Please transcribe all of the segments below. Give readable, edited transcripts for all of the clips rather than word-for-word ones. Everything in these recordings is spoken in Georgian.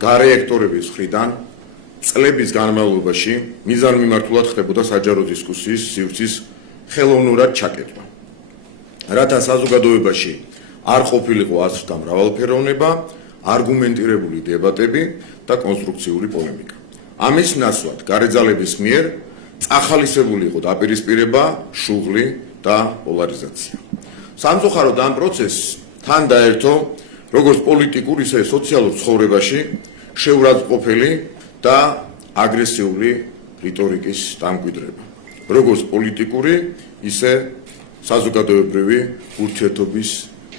გარეექტორების მხრიდან წლების განმავლობაში მიზანმიმართულად ხდებოდა საჯარო დისკუსიის სივრცის ხელოვნურად ჩაკეტვა. რათა საზოგადოებაში არ ყოფილიყო აზრთა მრავალფეროვნება, არგუმენტირებული დებატები და კონსტრუქციული პოლემიკა. ამის ნაცვლად გარეძალების მიერ წახალისებული იყო დაპირისპირება, შუღლი და პოლარიზაცია. სამწუხაროდ ამ პროცესს თან დაერთო როგორც პოლიტიკურ, ისე სოციალურ ცხოვრებაში შეურაცხყოფელი და აგრესიული რიტორიკის დამკვიდრება. როგორც პოლიტიკური, ისე საზოგადოებრივი ურთიერთობის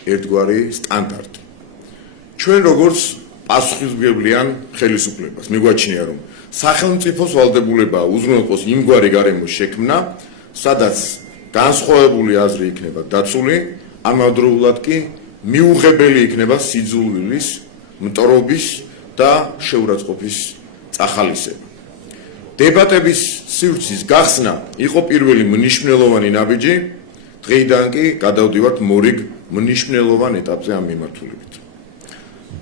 ერთგვარი სტანდარტი. ჩვენ როგორც პასუხისმგებლიან ხელისუფლებას მიგვაჩნია, რომ სახელმწიფოს ვალდებულება უზრუნველყოს იმგვარი გარემოს შექმნა, სადაც განსხვავებული აზრი იქნება დაცული, ამავდროულად კი მიუღებელი იქნება სიძულვილის, მტრობის და შეურაცხყოფის წახალისება. დებატების სივრცის გახსნა იყო პირველი მნიშვნელოვანი ნაბიჯი, დღეიდან კი გადავდივართ მორიგ მნიშვნელოვან ეტაპზე ამ მიმართულებით.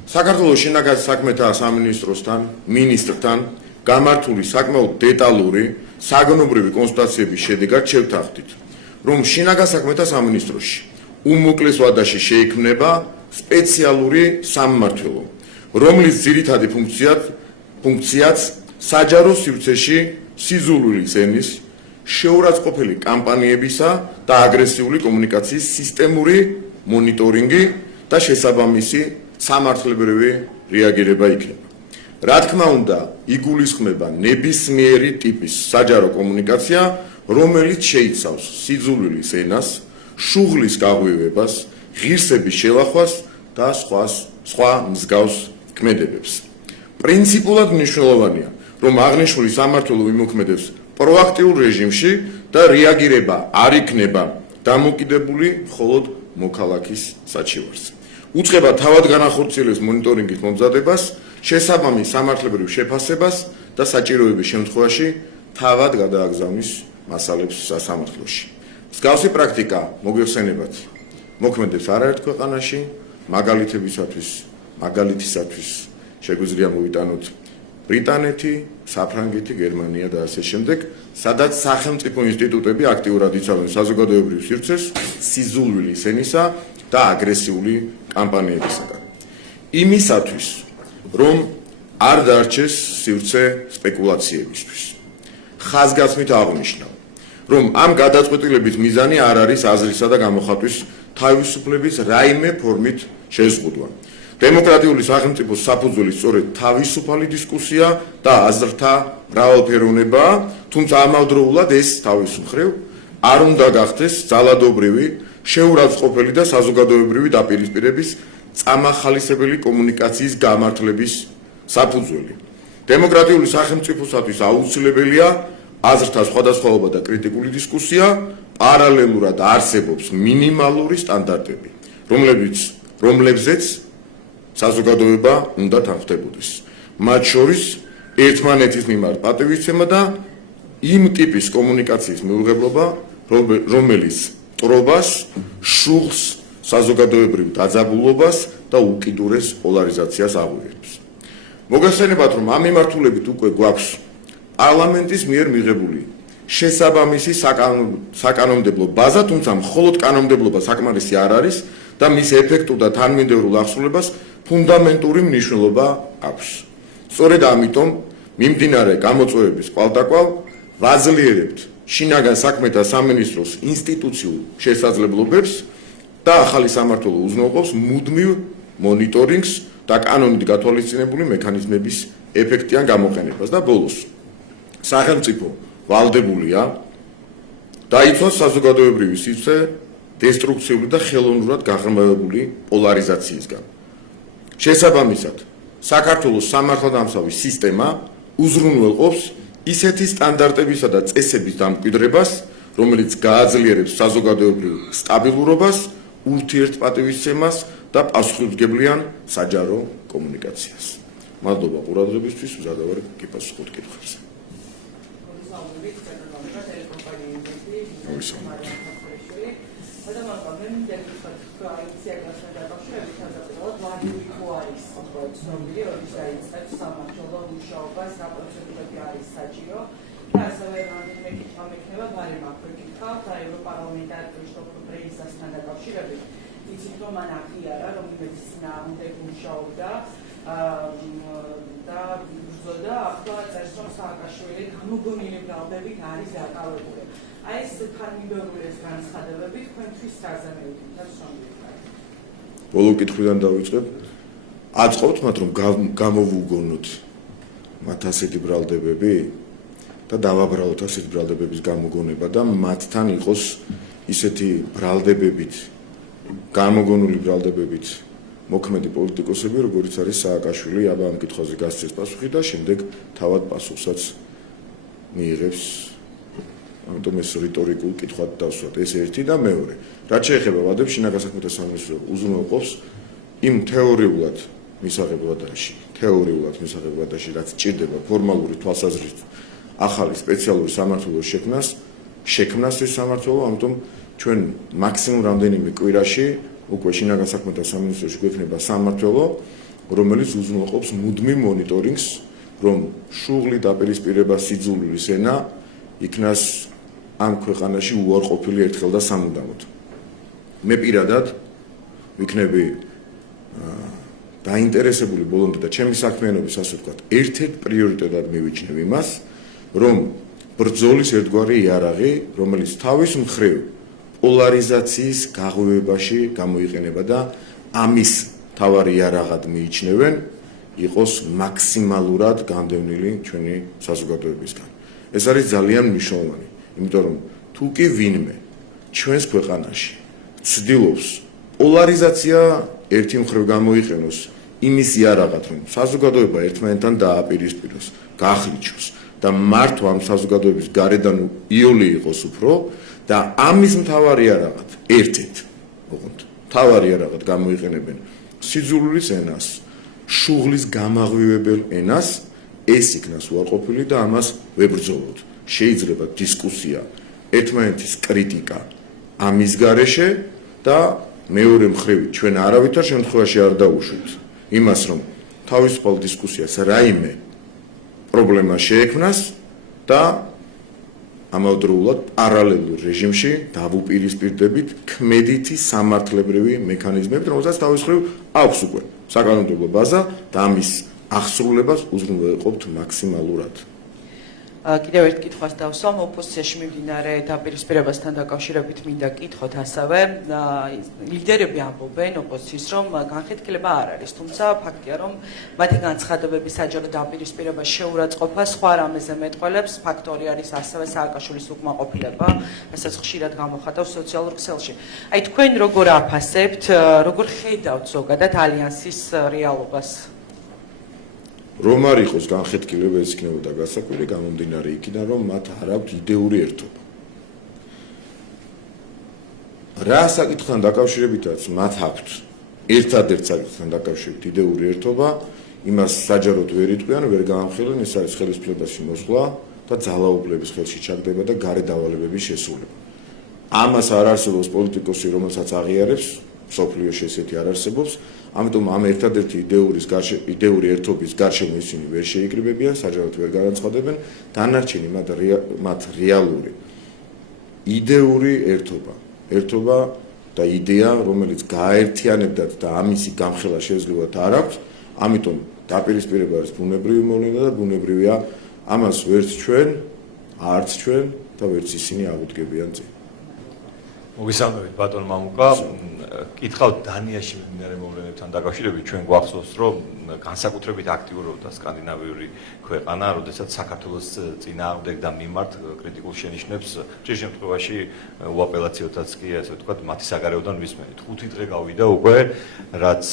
საქართველოს შინაგან საქმეთა სამინისტროსთან, მინისტრთან გამართული საკმაოდ დეტალური საგნობრივი კონსულტაციების შედეგად შევთანხმდით, რომ შინაგან საქმეთა სამინისტროში უმოკლეს ვადაში შეიქმნება სპეციალური სამმართველო, რომლის ძირითადი ფუნქციაც საჯარო სივრცეში სიძულვილის ენის, შეურაცხყოფელი კამპანიებისა და აგრესიული კომუნიკაციის სისტემური მონიტორინგი და შესაბამისი სამართლებრივი რეაგირება იქნება. რა თქმა უნდა, იგულისხმება ნებისმიერი ტიპის საჯარო კომუნიკაცია, რომელიც შეიცავს სიძულვილის ენას, შუღლის გაღვივებას, ღირსების შელახვას და სხვა მსგავს ქმედებებს. პრინციპულად მნიშვნელოვანია, რომ აღნიშნული სამმართველო იმოქმედებს პროაქტიულ რეჟიმში და რეაგირება არ იქნება დამოკიდებული მხოლოდ მოქალაქის საჩივარზე. უწყება თავად განახორციელებს მონიტორინგის მომზადებას, შესაბამის სამართლებრივ შეფასებას და საჭიროების შემთხვევაში თავად გადააგზავნის მასალებს სასამართლოში. მსგავსი პრაქტიკა მოგვიხსენებათ მოქმედებს არაერთ ქვეყანაში, მაგალითისათვის შეგვიძლია მოვიტანოთ ბრიტანეთი, საფრანგეთი, გერმანია და ასე შემდეგ, სადაც სახელმწიფო ინსტიტუტები აქტიურად იცავენ საზოგადოებრივ სივრცეს სიძულვილის ენისა და აგრესიული კამპანიებისგან. იმისათვის, რომ არ დარჩეს სივრცე სპეკულაციებისთვის. ხაზგასმით აღნიშნავ, რომ ამ გადაწყვეტილების მიზანი არ არის აზრისა და გამოხატვის თავისუფლების რაიმე ფორმით შეზღუდვა. დემოკრატიული სახელმწიფოს საფუძველი სწორედ თავისუფალი დისკუსია და აზრთა მრავალფეროვნებაა, თუმცა ამავდროულად ეს თავის მხრივ არ უნდა გახდეს ძალადობრივი, შეურაცხყოფელი და საზოგადოებრივი დაპირისპირების წამახალისებელი კომუნიკაციის გამართლების საფუძველი. დემოკრატიული სახელმწიფოსათვის აუცილებელია აზრთა სხვადასხვაობა და კრიტიკული დისკუსია, პარალელურად არსებობს მინიმალური სტანდარტები, რომლებზეც საზოგადოება უნდა თანხმდებოდეს. მათ შორის ერთმანეთის მიმართ პატივისცემა და იმ ტიპის კომუნიკაციის მეუღებლობა, რომელიც მტრობას, შუღლს, საზოგადოებრივ დაძაბულობას და უკიდურეს პოლარიზაციას აღვივებს. მოგეხსენებათ, რომ ამ მიმართულებით უკვე გვაქვს პარლამენტის მიერ მიღებული შესაბამისი საკანონმდებლო ბაზა, თუმცა მხოლოდ კანონმდებლობა საკმარისი არ არის და მის ეფექტურ და თანმიმდევრულ აღსრულებას ფუნდამენტური მნიშვნელობა აქვს. სწორედ ამიტომ მიმდინარე გამოწვევების კვალდაკვალ ვაძლიერებთ შინაგან საქმეთა სამინისტროს ინსტიტუციურ შესაძლებლობებს და ახალი სამმართველო უზრუნველყოფს მუდმივ მონიტორინგს და კანონით გათვალისწინებული მექანიზმების ეფექტიან გამოყენებას და ბოლოს სახელმწიფო ვალდებულია დაიცვას საზოგადოებრივი სივრცე დესტრუქციული და ხელოვნურად გაღრმავებული პოლარიზაციისგან. შესაბამისად, საქართველოს სამართალდამცავი სისტემა უზრუნველყოფს ისეთი სტანდარტებისა და წესების დამკვიდრებას, რომელიც გააძლიერებს საზოგადოებრივ სტაბილურობას, ურთიერთპატივისცემას და პასუხისმგებლიან საჯარო კომუნიკაციას. მადლობა ყურადღებისთვის, მზადავარ გიპასუხოთ კითხვებზე. და ბრძოდა ახლა წერს რომ სააკაშვილი გამოგონილი ბრალდებით არის დაკავებული. აი ეს ფარმიდებული ეს განცხადებები თქვენთვის საზამეებით ბოლო კითხვიდან დავიწყებ. აწყობთ მათ რომ გამოვუგონოთ მათ ასეთი ბრალდებები და დავაბრალოთ ასეთი ბრალდებების გამოგონება და მათთან იყოს ისეთი ბრალდებებით გამოგონული ბრალდებებით მოქმედი პოლიტიკოსები, როგორიც არის სააკაშვილი, აბა ამ კითხვაზე გასცეს პასუხი და შემდეგ თავად პასუხსაც მიიღებს. ამიტომ ეს რიტორიკულ კითხვად დავსვათ. ეს ერთი და მეორე. რაც შეეხება ვადებს, შინაგან საქმეთა სამინისტრო უზრუნველყოფს იმ თეორიულად მისაღებადაში, რაც ჭირდება ფორმალური თვალსაზრისით ახალი სპეციალური სამმართველოს შექმნას ეს სამმართველო, ამიტომ ჩვენ მაქსიმუმ რამდენიმე კვირაში უკვე შინაგან საქმეთა სამინისტროში გვექნება სამმართველო, რომელიც უზრუნველყოფს მუდმივ მონიტორინგს, რომ შუღლი დაპირისპირება სიძულვილის ენა იქნას ამ ქვეყანაში უარყოფილი ერთხელ და სამუდამოდ. მე პირადად ვიქნები დაინტერესებული ბოლომდე და ჩემი საქმიანობის ასე ვთქვათ, ერთ-ერთ პრიორიტეტად მივიჩნევ იმას, რომ ბრძოლის ერთგვარი იარაღი, რომელიც თავის მხრივ პოლარიზაციის გაღვივებაში გამოიყენება და ამის თავარი იარაღად მიიჩნევენ, იყოს მაქსიმალურად განდევნილი ჩვენი საზოგადოებისგან. ეს არის ძალიან მნიშვნელოვანი, იმიტომ რომ თუ კი ვინმე ჩვენს ქვეყანაში ცდილობს პოლარიზაცია ერთი მხრივ გამოიყენოს იმის იარაღად, რომ საზოგადოება ერთმანეთთან დააპირისპიროს, გახლიჩოს და მართვა ამ საზოგადოების გარედან იოლი იყოს უფრო და ამის მთავარი იარაღად ერთ-ერთ მთავარი იარაღად გამოიყენებენ სიძულვილის ენას, შუღლის გამაღვივებელ ენას, ეს იქნას უარყოფილი და ამას ვებრძოლოთ. შეიძლება დისკუსია, ერთმანეთის კრიტიკა ამის გარეშე და მეორე მხრივ ჩვენ არავითარ შემთხვევაში არ დაუშვით იმას, რომ თავისუფალ დისკუსიას რაიმე პრობლემა შეექმნას და ამავდროულად პარალელურ რეჟიმში დავუპირისპირდებით ქმედითი სამართლებრივი მექანიზმებით, რომელსაც თავის მხრივ აქვს უკვე საკანონმდებლო ბაზა და ამის აღსრულებას უზრუნველყოფთ მაქსიმალურად. კიდევ ერთ კითხვას დავსვამ, ოპოზიციაში მიმდინარე დაპირისპირებასთან დაკავშირებით მინდა კითხოთ ასევე, ლიდერები ამბობენ ოპოზიციის, რომ განხეთქილება არ არის, თუმცა ფაქტია, რომ მათი განცხადებები საჯარო დაპირისპირებას შეურაცხყოფა სხვა რამეზე მეტყველებს, ფაქტორი არის ასევე სააკაშვილის უკმაყოფილება, რასაც ხშირად გამოხატავს სოციალურ ქსელში. აი თქვენ როგორ აფასებთ, როგორ ხედავთ ზოგადად ალიანსის რეალობას? რომ არ იყოს განხეთქილება, ეს იქნებოდა გასაკვირი, გამომდინარე იქიდან, რომ მათ არ აქვთ იდეური ერთობა. რა საკითხთან დაკავშირებითაც მათ აქვთ ერთადერთ საკითხთან დაკავშირებით იდეური ერთობა, იმას საჯაროდ ვერ იტყვიან, ვერ გაამხილენ, ეს არის ხელისუფლებაში მოსვლა და ძალაუფლების ხელში ჩაგდება და გარე დავალებების შესრულება. ამას არ არსებობს პოლიტიკოსი, რომელსაც აღიარებს, მსოფლიოში ესეთი არ არსებობს. ამიტომ ამ ერთადერთი იდეური ერთობის გარშემო ისინი ვერ შეიკრიბებიან, საჯაროდ ვერ განაცხადებენ, დანარჩენი მათ რეალური იდეური ერთობა და იდეა, რომელიც გააერთიანებდათ და ამისი გამხელა შეეძლებათ არ აქვს, ამიტომ დაპირისპირება არის ბუნებრივი მოვლენა და ბუნებრივია ამას ვერც ჩვენ, არც ჩვენ და ვერც ისინი აღუდგებიან წინ. მოგესალმებით ბატონ მამუკა, კითხავთ დანიაში მიმდინარე მოვლენებთან დაკავშირებით, ჩვენ გვახსოვს, რომ განსაკუთრებით აქტიურობდა სკანდინავიური ქვეყანა, როდესაც საქართველოს წინააღმდეგ და მიმართ კრიტიკულ შენიშვნებს ჯერ შემთხვევაში უაპელაციოთაც კი, ასე ვთქვათ, მათი საგარეოდან ვისმენთ. 5 დღე გავიდა უკვე, რაც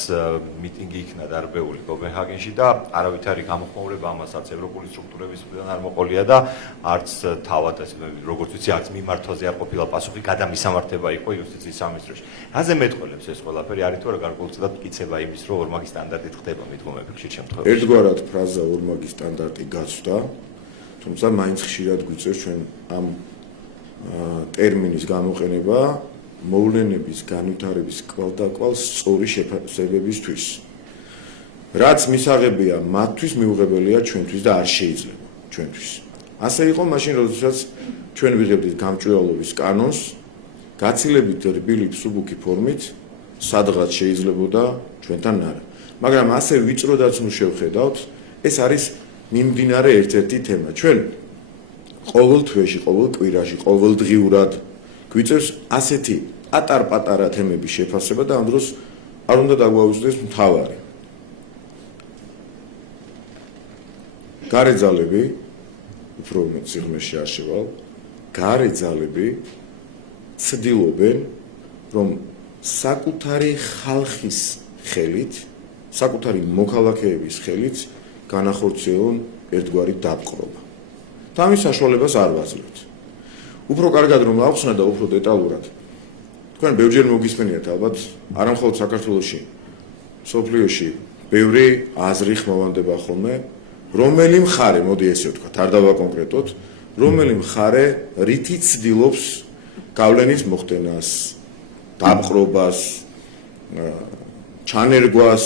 მიტინგი იქნა დარბეული კოპენჰაგენში და არავითარი გამოხმაურება ამასაც ევროპული სტრუქტურების მხრიდან არ მოყოლია და არც თავად, ასე როგორც ვიცი, არც მიმართვაზე არ ყოფილა პასუხი, გადამისამართება იყო იუსტიციის სამინისტროში. რაზე მეტყველებს ეს ყველაფერი, არის თუ არა გარკვეულწილად მტკიცება იმის, რომ ორმაგი სტანდარტით ხდება მიდგომები ხშირ შემთხვევაში. ერთგვარად ფრაზა ორმაგი სტანდარტი გაცვდა, თუმცა მაინც ხშირად გვიწევს ჩვენ ამ ტერმინის გამოყენება მოვლენების განვითარების კვალდაკვალ სწორი შეფასებებისთვის. რაც მისაღებია მათთვის მიუღებელია ჩვენთვის და არ შეიძლება ჩვენთვის. ასე იყო მაშინ, როდესაც ჩვენ ვიღებდით გამჭვირვალობის კანონს, გაცილებით რბილი მსუბუქი ფორმით, სადღაც შეიძლებოდა ჩვენთან არა. მაგრამ ასე ვიწროდაც ნუ შევხედავთ, ეს არის მიმდინარე ერთ-ერთი თემა. ჩვენ ყოველ თვეში, ყოველ კვირაში, ყოველდღიურად გვიწევს ასეთი პატარ-პატარა თემების შეფასება და ამ დროს არ უნდა დაგვაუწყდეს მთავარი. გარე ძალები, უფრო სიღრმეში არ შევალ, გარე ძალები ცდილობენ, რომ საკუთარი ხალხის ხელით, საკუთარი მოქალაქეების ხელით განახორციელონ ერთგვარი დაპყრობა. და ამის საშუალებას არ ვაძლევთ. უფრო კარგად რომ ავხსნა და უფრო დეტალურად. თქვენ ბევრჯერ მოგისმენიათ ალბათ, არა მხოლოდ საქართველოში, სოფლიოში ბევრი აზრი ხმოვანდება ხოლმე, რომელი მხარე, მოდი ესე ვთქვათ, არ დავაკონკრეტოთ, რომელი მხარე რითი ცდილობს გავლენის მოხდენას, დაპყრობას, ჩანერგვას,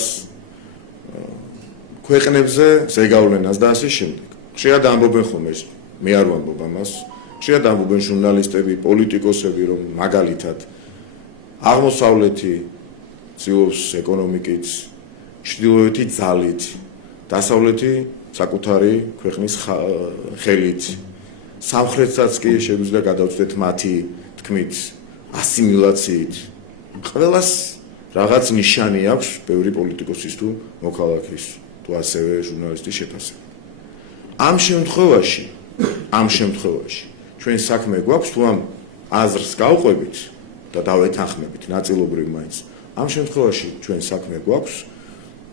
ქვეყნებზე ზეგავლენას და ასე შემდეგ. ხშირად ამბობენ ხოლმე ეს, მე არ ვამბობ ამას, ხშირად ამბობენ ჟურნალისტები, პოლიტიკოსები, რომ მაგალითად აღმოსავლეთი ცდილობს ეკონომიკით, ჩრდილოეთი ძალით, დასავლეთი საკუთარი ქვეყნის ხელით, სამხრეთსაც კი შეგვიძლია გადავწყვეტ მათი თქმით ასიმილაციით. ყველას რაღაც ნიშანი აქვს ბევრი პოლიტიკოსის თუ მოქალაქის თუ ასევე ჟურნალისტის შეფასება. ამ შემთხვევაში ჩვენ საქმე გვაქვს თუ ამ აზრს გავყვებით და დავეთანხმებით ნაწილობრივ მაინც. ამ შემთხვევაში ჩვენ საქმე გვაქვს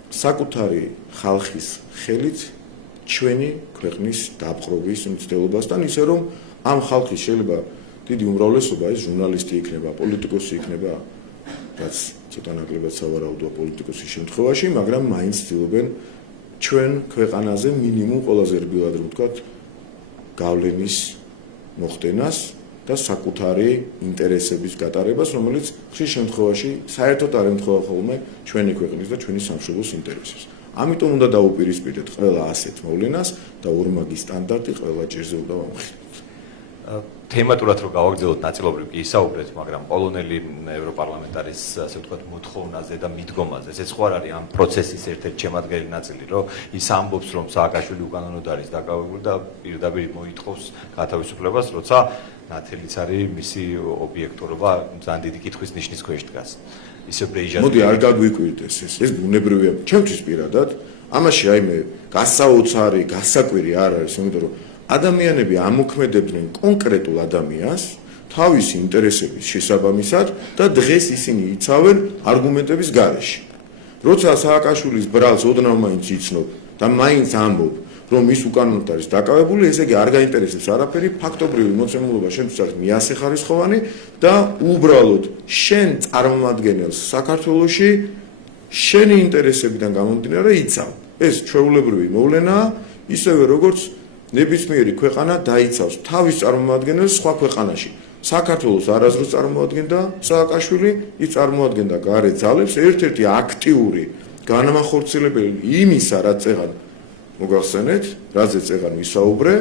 საკუთარი ხალხის ხელით ჩვენი ქვეყნის დაპყრობის მცდელობასთან, ისე რომ ამ ხალხის შეიძლება დიდი უმრავლესობა ეს ჟურნალისტი იქნება, პოლიტიკოსი იქნება, რაც ცოტა ნაკლებად სავარაუდოა პოლიტიკოსის შემთხვევაში, მაგრამ მაინც ცდილობენ ჩვენ ქვეყანაზე მინიმუმ ყველაზე რბილად რომ ვთქვათ გავლენის მოხდენას და საკუთარი ინტერესების გატარებას, რომელიც ხშირ შემთხვევაში საერთოდ არ ემთხვევა ხოლმე ჩვენი ქვეყნის და ჩვენი სამშობლოს ინტერესებს. ამიტომ უნდა დაუპირისპირდეთ ყველა ასეთ მოვლენას და ორმაგი სტანდარტი ყველა ჭირზე უნდა ვამხილოთ. თემატურად რო გავაგრძელოთ ნაწილობრივ კი ისაუბრეთ, მაგრამ პოლონელი ევროპარლამენტარის ასე ვთქვათ მოთხოვნაზე და მიდგომაზე, ესეც ხო არ არის ამ პროცესის ერთ-ერთი შემადგენელი ნაწილი, რომ ის ამბობს, რომ სააკაშვილი უკანონოდ არის დაკავებული და პირდაპირ მოითხოვს გათავისუფლებას, როცა ნათელიც არის მისი ობიექტურობა ძალიან დიდი კითხვის ნიშნის ქვეშ დგას. ისე ბრეიჟად მოდი არ გაგვიკვირდეს ეს ბუნებრივია. ჩემთვის პირადად ამაში აი მე გასაოცარი, გასაკვირი არ არის, იმიტომ რომ ადამიანები ამოქმედებდნენ კონკრეტულ ადამიანს თავისი ინტერესების შესაბამისად და დღეს ისინი იცავენ არგუმენტების გარეშე. როცა სააკაშვილის ბრალს ოდნავ მაინც იცნობ და მაინც ამბობ, რომ ის უკანონოდ არის დაკავებული, ესე იგი არ გაინტერესებს არაფერი, ფაქტობრივი მოცემულობა შენთვის არის მიასახარისხოვანი და უბრალოდ შენ წარმომადგენელს საქართველოში შენი ინტერესებიდან გამომდინარე იცავ. ეს ჩვეულებრივი მოვლენაა, ისევე როგორც ნებისმიერი ქვეყანა დაიცავს თავის წარმომადგენელს სხვა ქვეყანაში. საქართველოს არასდროს წარმოადგენდა სააკაშვილი, ის წარმოადგენდა გარე ძალებს, ერთ-ერთი აქტიური განმახორციელებელი იმისა, რაც წეგან მოგახსენეთ, რაზეც წეგან ვისაუბრე,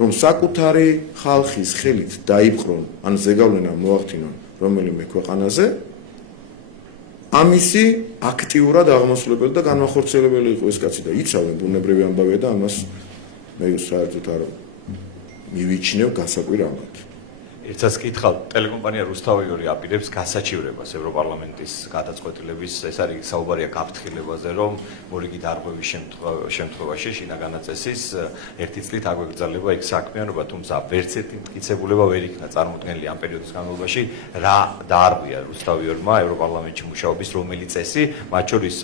რომ საკუთარი ხალხის ხელით დაიპყრონ, ან ზეგავლენა მოახდინონ რომელიმე ქვეყანაზე, ამისი აქტიურად აღმასრულებელი და განმახორციელებელი იყო ეს კაცი და იცავენ ბუნებრივი ამბავია და ამას მე საერთოდ არ მივიჩნევ გასაკვირამდე. ერთსაც კითხავ, ტელეკომპანია რუსთავიორი აპირებს გასაჩივრებას ევროპარლამენტის გადაწყვეტილების, ეს არის საუბარია გაფრთხილებაზე, რომ მორიგი დარღვევის შემთხვევაში შინაგანა წესის ერთი წლით აგვეგრძელება იქ საქმიანობა, თუმცა ვერც ერთი მტკიცებულება ვერ იქნა წარმოქმნილი ამ პერიოდის განმავლობაში, რა დაარღვია რუსთავიორმა ევროპარლამენტში მუშაობის რომელი წესი, მათ შორის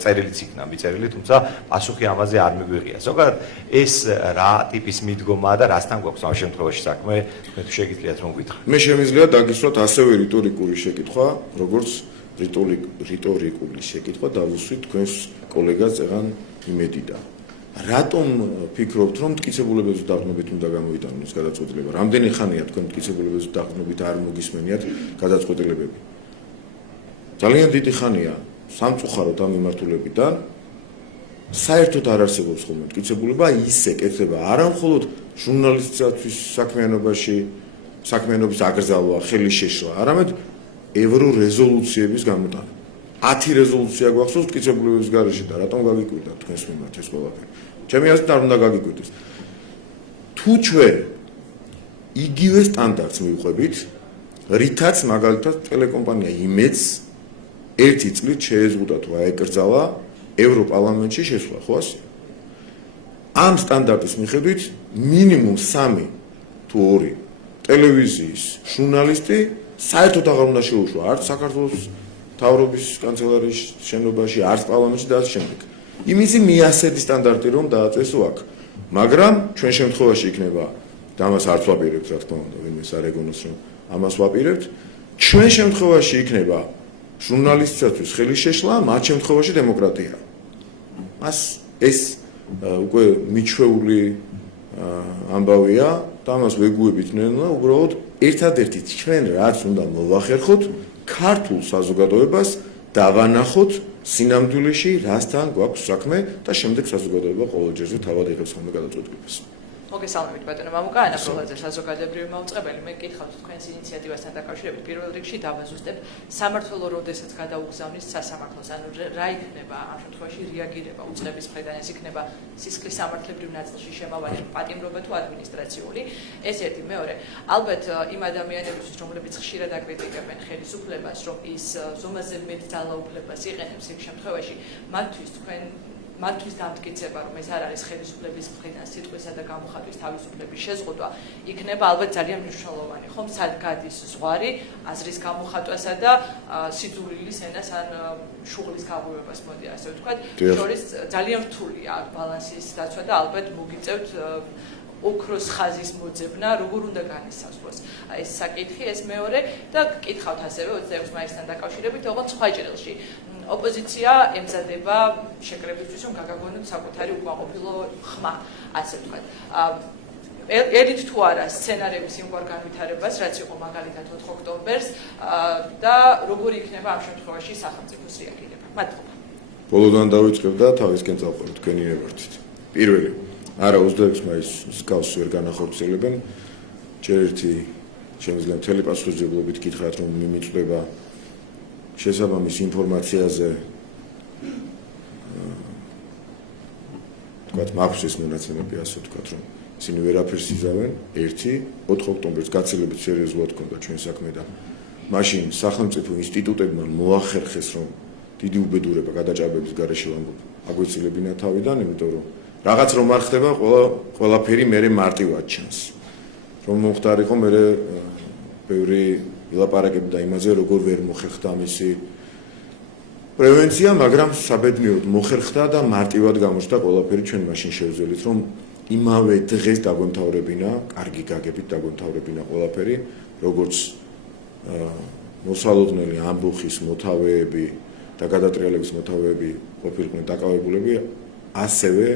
წერილიც იქნა მიწერილი, თუმცა პასუხი ამაზე არ მიგვიღია. ზოგადად ეს რა ტიპის მიდგომაა და რასთან გვაქვს ამ შემთხვევაში საქმე, თქვენ თუ შეგიძლიათ მე შემიძლია დაგისვრათ ასევე რიტორიკული შეკითხვა, როგორც რიტორიკული შეკითხვა დავუსვით თქვენს კოლეგას წეგან იმედიდან. რატომ ფიქრობთ, რომ მტკიცებულებებზე დაყრდნობით უნდა გამოიტანონ ეს გადაწყვეტილება? რამდენი ხანია თქვენ მტკიცებულებებზე დაყრდნობით არ მოგისმენიათ გადაწყვეტილებები? ძალიან დიდი ხანია სამწუხაროდ ამ მიმართულებიდან საერთოდ არ არსებობს ხოლმე მტკიცებულება, ისე კეთდება არა მხოლოდ ჟურნალისტების საქმიანობის აკრძალვა, ხელის შეშლა, არამედ ევრორეზოლუციების გამოტანა. 10 რეზოლუცია გვახსოვს მტკიცებულებების გარეშე და რატომ გაგიკვირდა თქვენს მიმართ ეს ყველაფერი? ჩემი აზრით არ უნდა გაგიკვირდეს. თუ ჩვენ იგივე სტანდარტს მივყვებით, რითაც მაგალითად ტელეკომპანია იმედს ერთი წლით შეეზღუდა თუ აეკრძალა ევროპარლამენტში შესვლა, ხო ასე? ამ სტანდარტის მიხედვით მინიმუმ 3 თუ 2 ტელევიზიის ჟურნალისტი საერთოდ აღარ უნდა შეუშვა არც საქართველოს თავრობის კანცელარიის შენობაში, არც პარლამენტში და ასე შემდეგ. იმისი მიასეთი სტანდარტი რომ დააწესო აქ. მაგრამ ჩვენ შემთხვევაში იქნება და ამას არც ვაპირებთ, რა თქმა უნდა, ვინმე არ ეგონოს რომ ამას ვაპირებთ. ჩვენ შემთხვევაში იქნება ჟურნალისტებისთვის ხელის შეშლა, მათ შემთხვევაში დემოკრატია. მას ეს უკვე მიჩვეული ამბავია და ამას ვეგუებით ნელა, უბრალოდ ერთადერთი ჩვენ რაც უნდა მოვახერხოთ ქართულ საზოგადოებას დავანახოთ სინამდვილეში რასთან გვაქვს საქმე და შემდეგ საზოგადოება ყოველ ჯერზე თავად იღებს ხოლმე გადაწყვეტილებას. მოგესალმებით ბატონო მამუკა, ანა პროლაძე საზოგადოებრივი მაუწყებელი. მე გითხავთ თქვენს ინიციატივასთან დაკავშირებით პირველ რიგში დავაზუსტებ სამართლო როდესაც გადაუგზავნის სასამართლოს, ანუ რა იქნება ამ შემთხვევაში რეაგირება უწყების მხრიდან, ეს იქნება სისხლის სამართლებრივ ნაწილში შემავალი პატიმრობა თუ ადმინისტრაციული. ეს ერთი, მეორე, ალბათ იმ ადამიანებისთვის, რომლებიც ხშირად აკრიტიკებენ ხელისუფლებას, რომ ის ზომაზე მეტ ძალაუფლებას იყენებს იმ შემთხვევაში, მათთვის დამტკიცება, რომ ეს არ არის ხელისუფლების მხრიდან სიტყვისა და გამოხატვის თავისუფლების შეზღუდვა, იქნება ალბათ ძალიან მნიშვნელოვანი, ხომ? სად გადის ზღვარი აზრის გამოხატვასა და სიძულვილის ენას ან შუღლის გაღვივებას, მოდი ასე ვთქვათ, შორის ძალიან რთულია ბალანსის დაცვა და ალბათ მოგიწევთ ოქროს ხაზის მოძებნა, როგორ უნდა განისაზღვროს ეს საკითხი, ეს მეორე და გკითხავთ ასევე 26 მაისთან დაკავშირებით, ოღონდ სხვა ჭრილში. ოპოზიცია ემზადება შეკრებისთვის, რომ გაგაგონოთ საკუთარი უკმაყოფილო ხმა, ასე ვთქვათ. ერით თუ არა სცენარების იმგვარ განვითარებას, რაც იყო მაგალითად 4 ოქტომბერს და როგორი იქნება ამ შემთხვევაში სახელმწიფოს რეაგირება. მადლობა. ბოლოდან დავიწყებ და თავისკენ წავყავ თქვენი ნებართვით. პირველი, არა 26 მაისს გავს ვერ განახორციელებენ. ჯერ ერთი შემიძლია მთელი პასუხისმგებლობით გითხრათ, რომ მიმიწვდება შესაბამის ინფორმაციაზე თქვათ მაქვს ეს მონაცემები, ასე ვთქვათ, რომ ისინი ვერაფერს იზავენ. 1 4 ოქტომბერს გაცილებით სერიოზულად ჰქონდა ჩვენ საქმე და მაშინ სახელმწიფო ინსტიტუტებმა მოახერხეს, რომ დიდი უბედურება გადაჭარბების გარეშე ვამბობ, აგვეცილებინა თავიდან, იმიტომ რომ რაღაც რომ არ ხდება, ყველაფერი მერე მარტივად ჩანს. რომ მომხდარიყო მერე ბევრი ილაპარაკებდა იმაზე, როგორ ვერ მოხერხდა მისი პრევენცია, მაგრამ საბედნიეროდ მოხერხდა და მარტივად გამოჩნდა ყველაფერი. ჩვენ მაშინ შევძველით, რომ იმავე დღეს დაგვემთავრებინა, კარგი გაგებით დაგვემთავრებინა ყველაფერი, როგორც მოსალოდნელი ამბოხის მოთავეები და გადატრიალების მოთავეები ყოფილიყნენ დაკავებულები, ასევე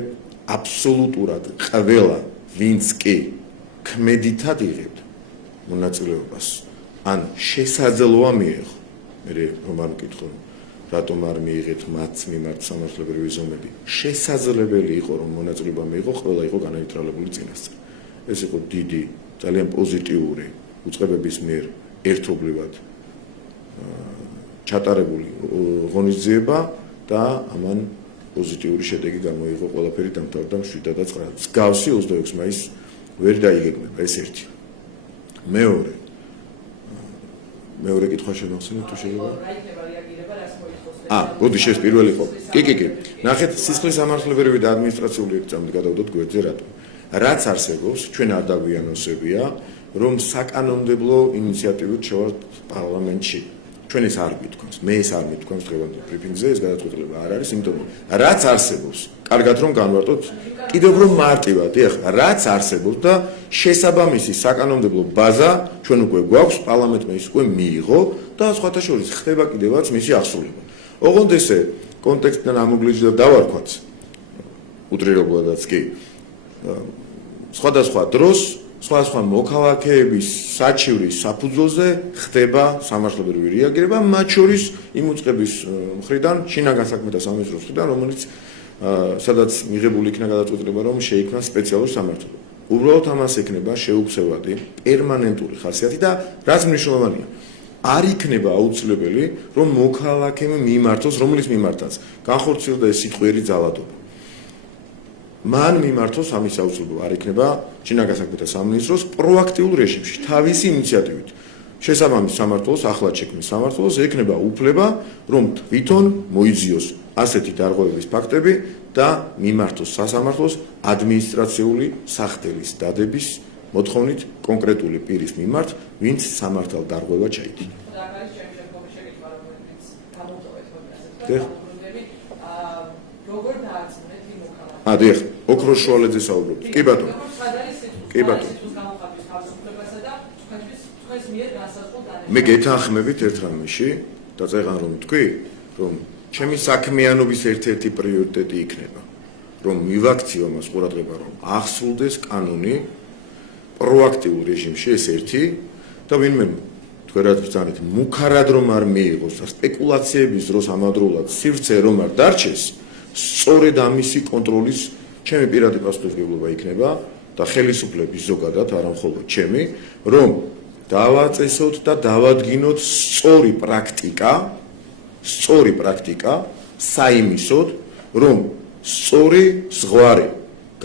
აბსოლუტურად ყველა, ვინც კი ქმედითად იღებდა მონაწილეობას, ან შესაძლოა მიიღო, მე რომ არ მკითხო, რატომ არ მიიღეთ მათ მიმართ სამართლებრივი ზომები, შესაძლებელი იყო რომ მონაწილეობა მიიღო, ყველა იყო განავითრალებული წინასწარ. ეს იყო დიდი, ძალიან პოზიტიური უწყებების მიერ ერთობლივად ჩატარებული ღონისძიება და ამან პოზიტიური შედეგი გამოიღო, ყველაფერი დამთავრდა 7-9. მსგავსი 26 მაისს ვერ დაიგეგმება, ეს ერთი. მეორე კითხვა შემახსენეთ თუ შეიძლება? მოდი ეს პირველი იყო. კი. ნახეთ, სისხლის სამართლებრივი და ადმინისტრაციული ექცამით გადავდოთ გვერდზე რატომ. რაც არსებობს, ჩვენ არ დაგვიანოსებია, რომ საკანონმდებლო ინიციატივით შევართ პარლამენტში. ჩვენ ეს არ გითქვამს, მე ეს არ მითქვამს დღევანდელ ბრიფინგზე, ეს გადაწყვეტილება არ არის, იმიტომ რომ რაც არსებობს, კარგად რომ განვარტოთ, კიდევ უფრო მარტივად, ეხლა რაც არსებობს და შესაბამისი საკანონმდებლო ბაზა ჩვენ უკვე გვაქვს, პარლამენტმა ის უკვე მიიღო და სხვათა შორის ხდება კიდევაც მისი აღსრულება. ოღონდ ესე კონტექსტიდან ამოგვლიჯდა დავარქვათ უტრირებულადაც კი სხვადასხვა დროს სხვადასხვა მოქალაქეების საჩივრის საფუძველზე ხდება სამართლებრივი რეაგირება, მათ შორის იმ უწყების მხრიდან, შინაგან საქმეთა სამინისტროს მხრიდან, რომელიც სადაც მიღებული იქნა გადაწყვეტილება, რომ შეიქმნა სპეციალური სამართლობა. უბრალოდ ამას ექნება შეუქცევადი, პერმანენტული ხასიათი და რაც მნიშვნელოვანია, არ იქნება აუცილებელი, რომ მოქალაქემ მიმართოს, რომლის მიმართაც განხორციელდა ეს სიტყვიერი ძალადობა. მან მიმართოს ამის აუცილებლობა არ იქნება შინაგან საქმეთა სამინისტროს პროაქტიულ რეჟიმში, თავისი ინიციატივით. შესაბამის სამართლოს, ახლად შექმნის სამართლოს ექნება უფლება, რომ თვითონ მოიძიოს ასეთი დარღვევების ფაქტები და მიმართოს სასამართლოს ადმინისტრაციული სახდელის დადების მოთხოვნით კონკრეტული პირის მიმართ, ვინც სამართალ დარღვევა ჩაიდგინა. როგორ დაარწმუნეთ იმ მოქალაქეს? დიახ, ოქროს შუალედზე საუბრობთ. კი ბატონო. კი ბატონო. მე გეთანხმებით ერთ რამეში და წეგან რომ თქვი, რომ ჩემი საქმიანობის ერთ-ერთი პრიორიტეტი იქნება, რომ მივაქციო მას ყურადღება, რომ ახსულდეს კანონი პროაქტიულ რეჟიმში ეს ერთი და ვინმე თქვენაც ბრძანეთ მუქარად რომ არ მიიღოს და სპეკულაციების დროს ამავდროულად სივრცე რომ არ დარჩეს, სწორედ ამისი კონტროლის ჩემი პირადი პასუხისმგებლობა იქნება და ხელისუფლების ზოგადად არა მხოლოდ ჩემი, რომ დავაწესოთ და დავადგინოთ სწორი პრაქტიკა საიმისოდ, რომ სწორი ზღვარი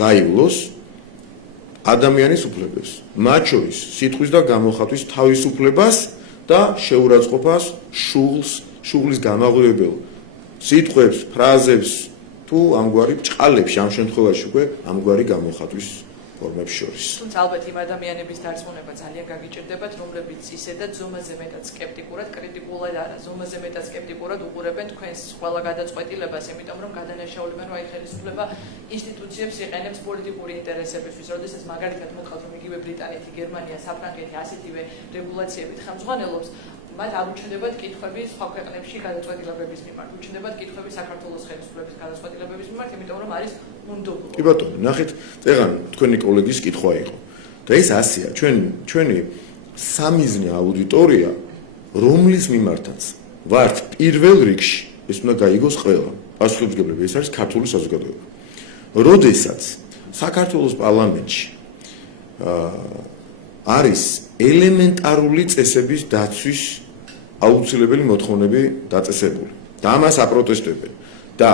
გაივლოს ადამიანის უფლებებს, მათ შორის სიტყვის და გამოხატვის თავისუფლებას და შეურაცხყოფას, შუღლის გამაღვივებელ სიტყვებს, ფრაზებს თუ ამგვარი ბრჭყალებში, ამ შემთხვევაში უკვე ამგვარი გამოხატვის ფორმებს შორის. თუმცა ალბათ იმ ადამიანების დარწმუნება ძალიან გაგიჭირდებათ, რომლებიც ისედაც ზომაზე მეტად სკეპტიკურად, კრიტიკულად არა, ზომაზე მეტად სკეპტიკურად უყურებენ თქვენს ყველა გადაწყვეტილებას, იმიტომ რომ გადანაშაულებენ, რომ აი ხელისუფლება ინსტიტუციებს იყენებს პოლიტიკური ინტერესებისთვის, როდესაც მაგალითად მოყავთ, რომ იგივე ბრიტანეთი, გერმანია, საფრანგეთი ასეთივე რეგულაციებით ხელმძღვანელობს, მათ არ უჩნდებათ კითხვები სხვა ქვეყნებში გადაწყვეტილებების მიმართ, უჩნდებათ კითხვები საქართველოს ხელისუფლების გადაწყვეტილებების მიმართ, იმიტომ რომ არის უნდობლო. კი ბატონო, ნახეთ, წეგან თქვენი კოლეგის კითხვა იყო. და ეს ასეა, ჩვენი სამიზნე აუდიტორია, რომლის მიმართაც ვართ პირველ რიგში, ეს უნდა გაიგოს ყველა. პასუხისმგებლები ეს არის ქართული საზოგადოება. როდესაც საქართველოს პარლამენტში არის ელემენტარული წესების დაცვის აუცილებელი მოთხოვნები დაწესებული და ამას აპროტესტებენ და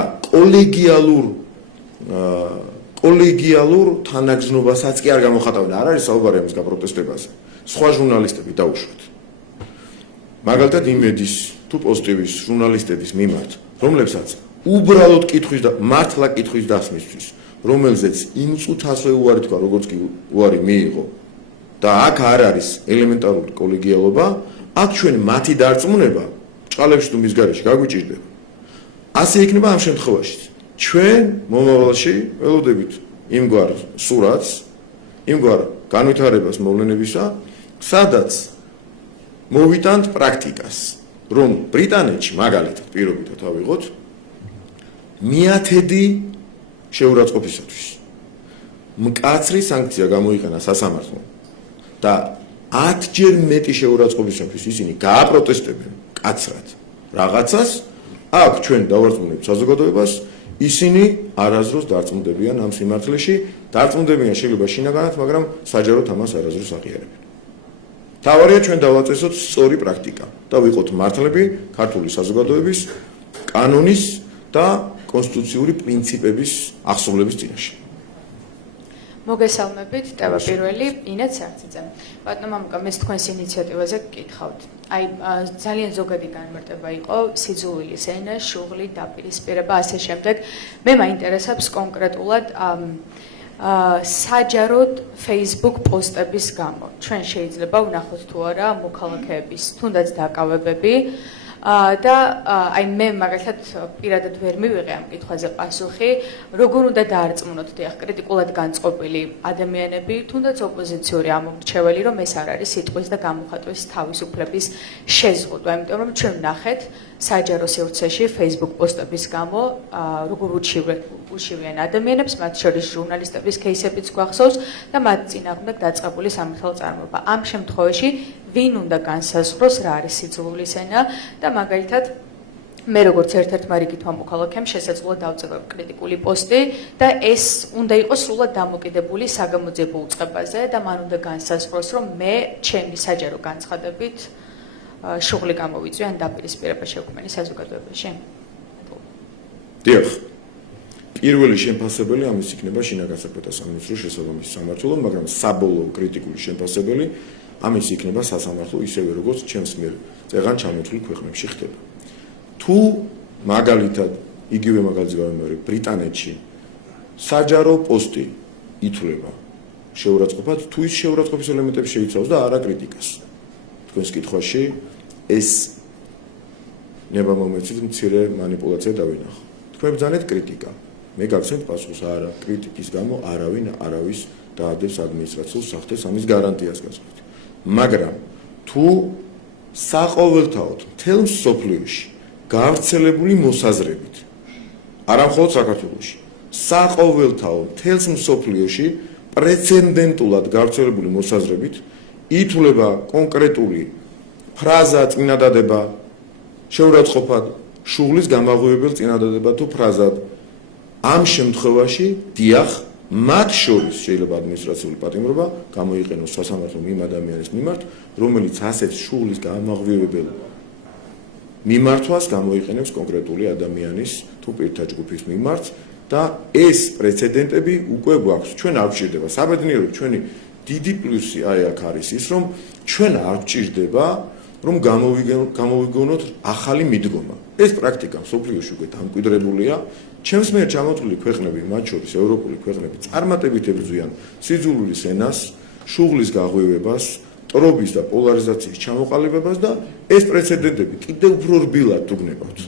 კოლეგიალურ თანაგზნობასაც კი არ გამოხატავენ, არ არის საუბარი ამის გაპროტესტებაზე. სხვა ჟურნალისტები დაუშვათ. მაგალითად იმედის თუ პოზიტივის ჟურნალისტების მიმართ, რომლებსაც უბრალოდ კითხვის და მართლა კითხვის დასმისთვის, რომელზეც იმ წუთასვე უარი თქვა, როგორც კი უარი მიიღო და აქ არ არის ელემენტარული კოლეგიალობა, აქ ჩვენ მათი დარწმუნება ჭყალებში თუ მის გარეშე გაგვიჭირდება. ასე იქნება ამ შემთხვევაში. ჩვენ მომავალში ველოდებით იმგვარ სურათს, იმგვარ განვითარებას მოვლენებისა, სადაც მოვიტანთ პრაქტიკას, რომ ბრიტანეთში მაგალითად პირობითად ავიღოთ მიათედი შეურაცხყოფისათვის მკაცრი სანქცია გამოიყენა სასამართლომ და 10-ჯერ მეტი შეურაცხყოფისათვის ისინი გააპროტესტებენ კაცრად რაღაცას, აქ ჩვენ დავარწმუნებთ საზოგადოებას, ისინი არასდროს დარწმუნდებიან ამ სიმართლეში, დარწმუნდებიან შეიძლება შინაგანად, მაგრამ საჯაროდ ამას არასდროს აღიარებენ. თავარია ჩვენ დავაწესოთ სწორი პრაქტიკა და ვიყოთ მართლები ქართული საზოგადოების კანონის და კონსტიტუციური პრინციპების აღსრულების წინაშე. მოგესალმებით, ტევა პირველი, ინაც არციძე. ბატონო მამუკა, მე თქვენს ინიციატივაზე გკითხავთ. აი, ძალიან ზოგადი განმარტება იყო სიძულვილის ენა, შუღლი, დაპირისპირება, ასე შემდეგ. მე მაინტერესებს კონკრეტულად საჯაროდ Facebook პოსტების გამო. ჩვენ შეიძლება ვნახოთ თუ არა მოქალაქეების თუნდაც დაკავებები და აი მე მაგალითად პირადად ვერ მივიღე ამ კითხვაზე პასუხი, როგორ უნდა დაარწმუნოთ დიახ კრიტიკულად განწყობილი ადამიანები, თუნდაც ოპოზიციური ამომრჩეველი, რომ ეს არ არის სიტყვის და გამოხატვის თავისუფლების შეზღუდვა, იმიტომ რომ ჩვენ ვნახეთ საჯარო სივრცეში Facebook პოსტების გამო როგორ უშევიან ადამიანებს, მათ შორის ჟურნალისტების кейსებიც გვახსოვს და მათ წინააღმდეგ დაწყებული სამართალო წარმოება. ამ შემთხვევაში ვინ უნდა განსაზღვროს რა არის სიძულვილის ენა და მაგალითად მე როგორც ერთ-ერთმა რიგითმა მოქალაქემ შესაძლოა დავწერო კრიტიკული პოსტი და ეს უნდა იყოს სრულად დამოკიდებული საგამოძიებო უწყებაზე და მან უნდა განსაზღვროს, რომ მე ჩემი საჯარო განცხადებით შუღლი გამოვიწვი ან დაპირისპირება შევქმენი საზოგადოებაში. დიახ. პირველი შემფასებელი ამის იქნება შინაგან საქმეთა სამინისტროს შესაბამისი სამმართველო, მაგრამ საბოლოო კრიტიკული შემფასებელი ამის იქნება სასამართლო, ისევე როგორც ჩემს მიერ წეღან ჩამოთვლილ ქვეყნებში ხდება. თუ მაგალითად იგივე მაგალითს გავიმეორებ ბრიტანეთში საჯარო პოსტი ითვლება შეურაცხყოფად, თუ ის შეურაცხყოფის ელემენტებს შეიცავს და არა კრიტიკას. თქვენს კითხვაში ეს ნებამომეცით მცირე манипуляცია დავინახო. თქვენ ბრძანეთ კრიტიკა. მე გაგცემთ პასუხს არა, კრიტიკის გამო არავინ არავის დაადებს ადმინისტრაციულ სახთეს ამის გარანტიას გასცემთ. მაგრამ თუ საყოველთაოდ მთელ მსოფლიოში გავრცელებული მოსაზრებით არა მხოლოდ საქართველოში საყოველთაო მთელს მსოფლიოში პრეცედენტულად გავრცელებული მოსაზრებით ითვლება კონკრეტული ფრაზა წინადადება შეურაცხყოფად შუღლის გამაღვივებელ წინადადება თუ ფრაზად ამ შემთხვევაში დიახ მათ შორის შეიძლება ადმინისტრაციული პატიმრობა გამოიყენოს სასამართლომ იმ ადამიანის მიმართ რომელიც ასეთ შუღლის გამაღვივებელ მიმართვას გამოიყენებს კონკრეტული ადამიანის თუ პირთა ჯგუფის მიმართ და ეს პრეცედენტები უკვე გვაქვს. ჩვენ არ გვჭირდება საბედნიეროდ ჩვენი დიდი პლუსი აი აქ არის ის რომ ჩვენ არ გვჭირდება რომ გამოვიგონოთ ახალი მიდგომა. ეს პრაქტიკა მსოფლიოში უკვე დამკვიდრებულია. ჩემს მიერ ჩამოთვლილი ქვეყნები, მათ შორის ევროპული ქვეყნები წარმატებით ებრძვიან სიძულვილის ენას, შუღლის გაღვივებას, ტრობის და პოლარიზაციის ჩამოყალიბებას და ეს პრეცედენტები კიდევ უფრო რბილად დუგნებავთ.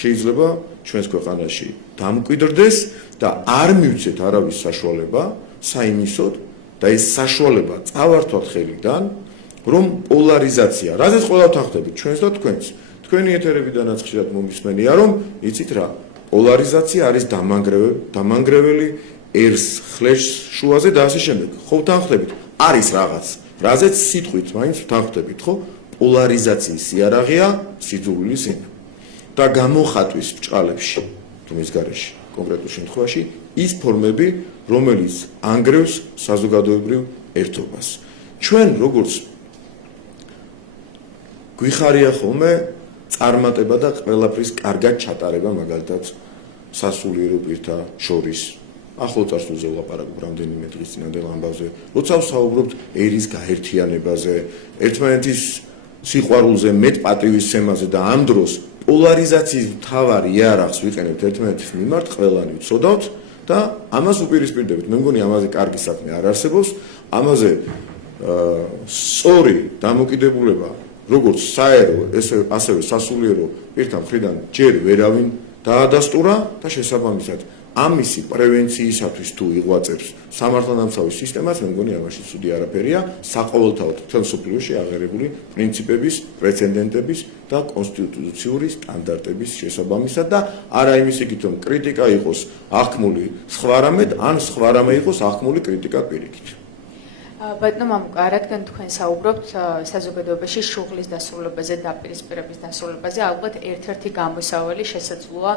შეიძლება ჩვენს ქვეყანაში დამკვიდრდეს და არ მივცეთ არავის საშუალება საიმისოდ და ეს საშუალება წავართვათ ხელიდან, რომ პოლარიზაცია, რაზეც ყველავთან ხდებით ჩვენს და თქვენს. თქვენი ეთერებიდანაც ხშირად მომისმენია, რომ იცით რა, პოლარიზაცია არის დამანგრეველი ერს ხლეშ შუაზე და ასე შემდეგ. ხო თან ხდებით, არის რაღაც რაზეც სიტყვით მაინც ვთანხმდებით, ხო? პოლარიზაციის იარაღია სიძულვილის ენა. და გამოხატვის ბჭყალებში, თუ მის გარეშე, კონკრეტულ შემთხვევაში, ის ფორმები, რომელიც ანგრევს საზოგადოებრივ ერთობას. ჩვენ როგორც გვიხარია ხოლმე წარმატება და ყველაფრის კარგად ჩატარება, მაგალითად, სასულიერო პირთა შორის ახლო წარსულზე ვლაპარაკობ რამდენიმე დღის წინანდელ ამბავზე, როცა ვსაუბრობთ ერის გაერთიანებაზე, ერთმანეთის სიყვარულზე, მეტ პატივისცემაზე და ამ დროს პოლარიზაციის მთავარ იარაღს ვიყენებთ ერთმანეთის მიმართ, ყველანი ვცოდავთ და ამას უპირისპირდებით. მე მგონი ამაზე კარგი საქმე არ არსებობს, ამაზე სწორი დამოკიდებულება როგორც საერო, ასევე სასულიერო პირთა მხრიდან ჯერ ვერავინ დაადასტურა და შესაბამისად ამისი პრევენციისათვის თუ იღვაწებს სამართალდამცავი სისტემას, მე მგონი ამაში ცუდი არაფერია, საყოველთაოდ მთელ მსოფლიოში აღიარებული პრინციპების, პრეცედენტების და კონსტიტუციური სტანდარტების შესაბამისად და არა იმის იქით, რომ კრიტიკა იყოს აღქმული სხვა რამედ, ან სხვა რამე იყოს აღქმული კრიტიკა პირიქით. ბატონო მამუკა, რადგან თქვენ საუბრობთ საზოგადოებაში შუღლის დასრულებაზე, დაპირისპირების დასრულებაზე, ალბათ ერთ-ერთი გამოსავალი შესაძლოა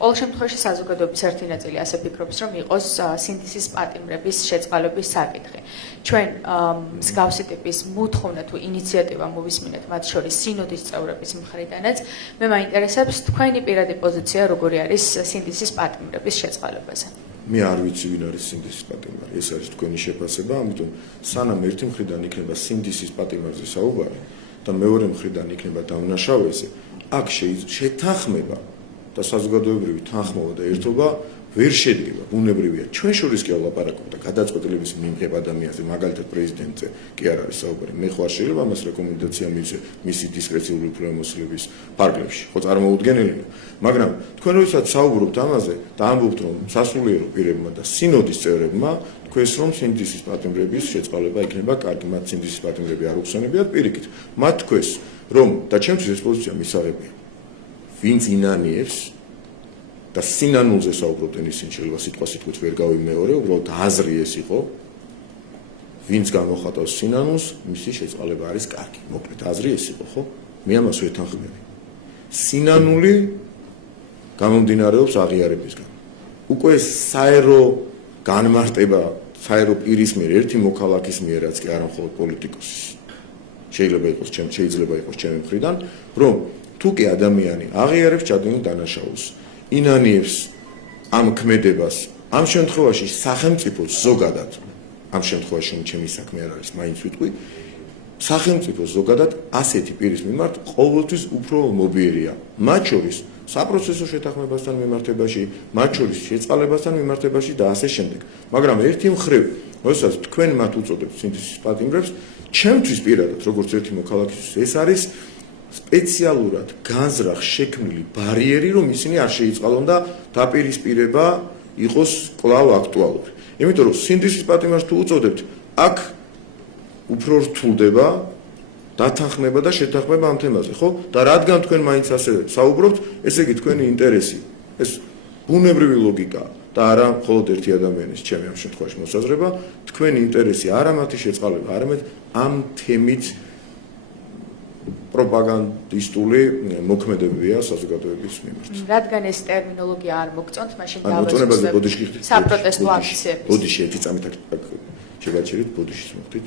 ყოველ შემთხვევაში საზოგადოების ერთი ნაწილი ასე ფიქრობს, რომ იყოს სინდისის პატიმრების შეწყალების საკითხი. ჩვენ მსგავსი ტიპის მოთხოვნა თუ ინიციატივა მოვისმინეთ მათ შორის სინოდის წევრების მხრიდანაც, მე მაინტერესებს თქვენი პირადი პოზიცია როგორი არის სინდისის პატიმრების შეწყალებაზე. მე არ ვიცი ვინ არის სინდისის პატიმარი, ეს არის თქვენი შეფასება, ამიტომ სანამ ერთი მხრიდან იქნება სინდისის პატიმარზე საუბარი და მეორე მხრიდან იქნება დამნაშავეზე, აქ შეთანხმება და საზოგადოებრივი თანხმობა და ერთობა ვერ შედგება, ბუნებრივია. ჩვენ შორის კი ვლაპარაკობთ და გადაწყვეტილების მიმღებ ადამიანზე, მაგალითად პრეზიდენტზე კი არ არის საუბარი. მე ხო არ შეიძლება ამას რეკომენდაცია მისცე მისი დისკრეციული უფლებამოსილების ფარგლებში, ხო წარმოუდგენელია. მაგრამ თქვენ როდესაც საუბრობთ ამაზე და ამბობთ, რომ სასულიერო პირებმა და სინოდის წევრებმა თქვენს რომ სინდისის პატიმრების შეწყალება იქნება კარგი, მათ სინდისის პატიმრები არ უხსენებიათ პირიქით. მათ თქვენს რომ და ჩემთვის ეს პოზიცია მისაღებია. ვინც ინანიებს და სინანულზე საუბრობდნენ ისინი შეიძლება სიტყვით ვერ გავიმეორე, უბრალოდ აზრი ეს იყო, ვინც გამოხატავს სინანულს, მისი შეწყალება არის კარგი. მოკლედ აზრი ეს იყო, ხო? მე ამას ვეთანხმები. სინანული გამომდინარეობს აღიარებისგან. უკვე საერო განმარტება, საერო პირის მიერ, ერთი მოქალაქის მიერ, რაც კი არა მხოლოდ პოლიტიკოსის. შეიძლება იყოს ჩემი მხრიდან, რომ თუ კი ადამიანი აღიარებს ჩადენილ დანაშაულს, ინანიებს ამ ქმედებას, ამ შემთხვევაში სახელმწიფოს ზოგადად, ამ შემთხვევაში ჩემი საქმე არ არის, მაინც ვიტყვი, სახელმწიფოს ზოგადად ასეთი პირის მიმართ ყოველთვის უფრო მობიერია. მათ შორის საპროცესო შეთანხმებასთან მიმართებაში, მათ შორის შეწყალებასთან მიმართებაში და ასე შემდეგ. მაგრამ ერთი მხრივ, როდესაც თქვენ მათ უწოდებთ სინდისის პატიმრებს, ჩემთვის პირადად, როგორც ერთი მოქალაქისთვის, ეს არის სპეციალურად განზრახ შექმნილი ბარიერი, რომ ისინი არ შეიწყალონ და დაპირისპირება იყოს კვლავ აქტუალური. იმიტომ რომ სინდისის პატიმარს თუ უწოდებთ, აქ უფრო რთულდება დათანხმება და შეთანხმება ამ თემაზე, ხო? და რადგან თქვენ მაინც ასე საუბრობთ, ესე იგი თქვენი ინტერესი, ეს ბუნებრივი ლოგიკა და არა მხოლოდ ერთი ადამიანის, ჩემი ამ შემთხვევაში მოსაზრება, თქვენი ინტერესი არა მათი შეწყალება, არამედ ამ თემით პროპაგანდისტული მოქმედებებია საზოგადოების მიმართ. რადგან ეს ტერმინოლოგია არ მოგწონთ, მაშინ დავასრულებთ საპროტესტო აქციები. ბოდიში ერთი წამით შეგაჩერეთ ბოდიშის მოხდით.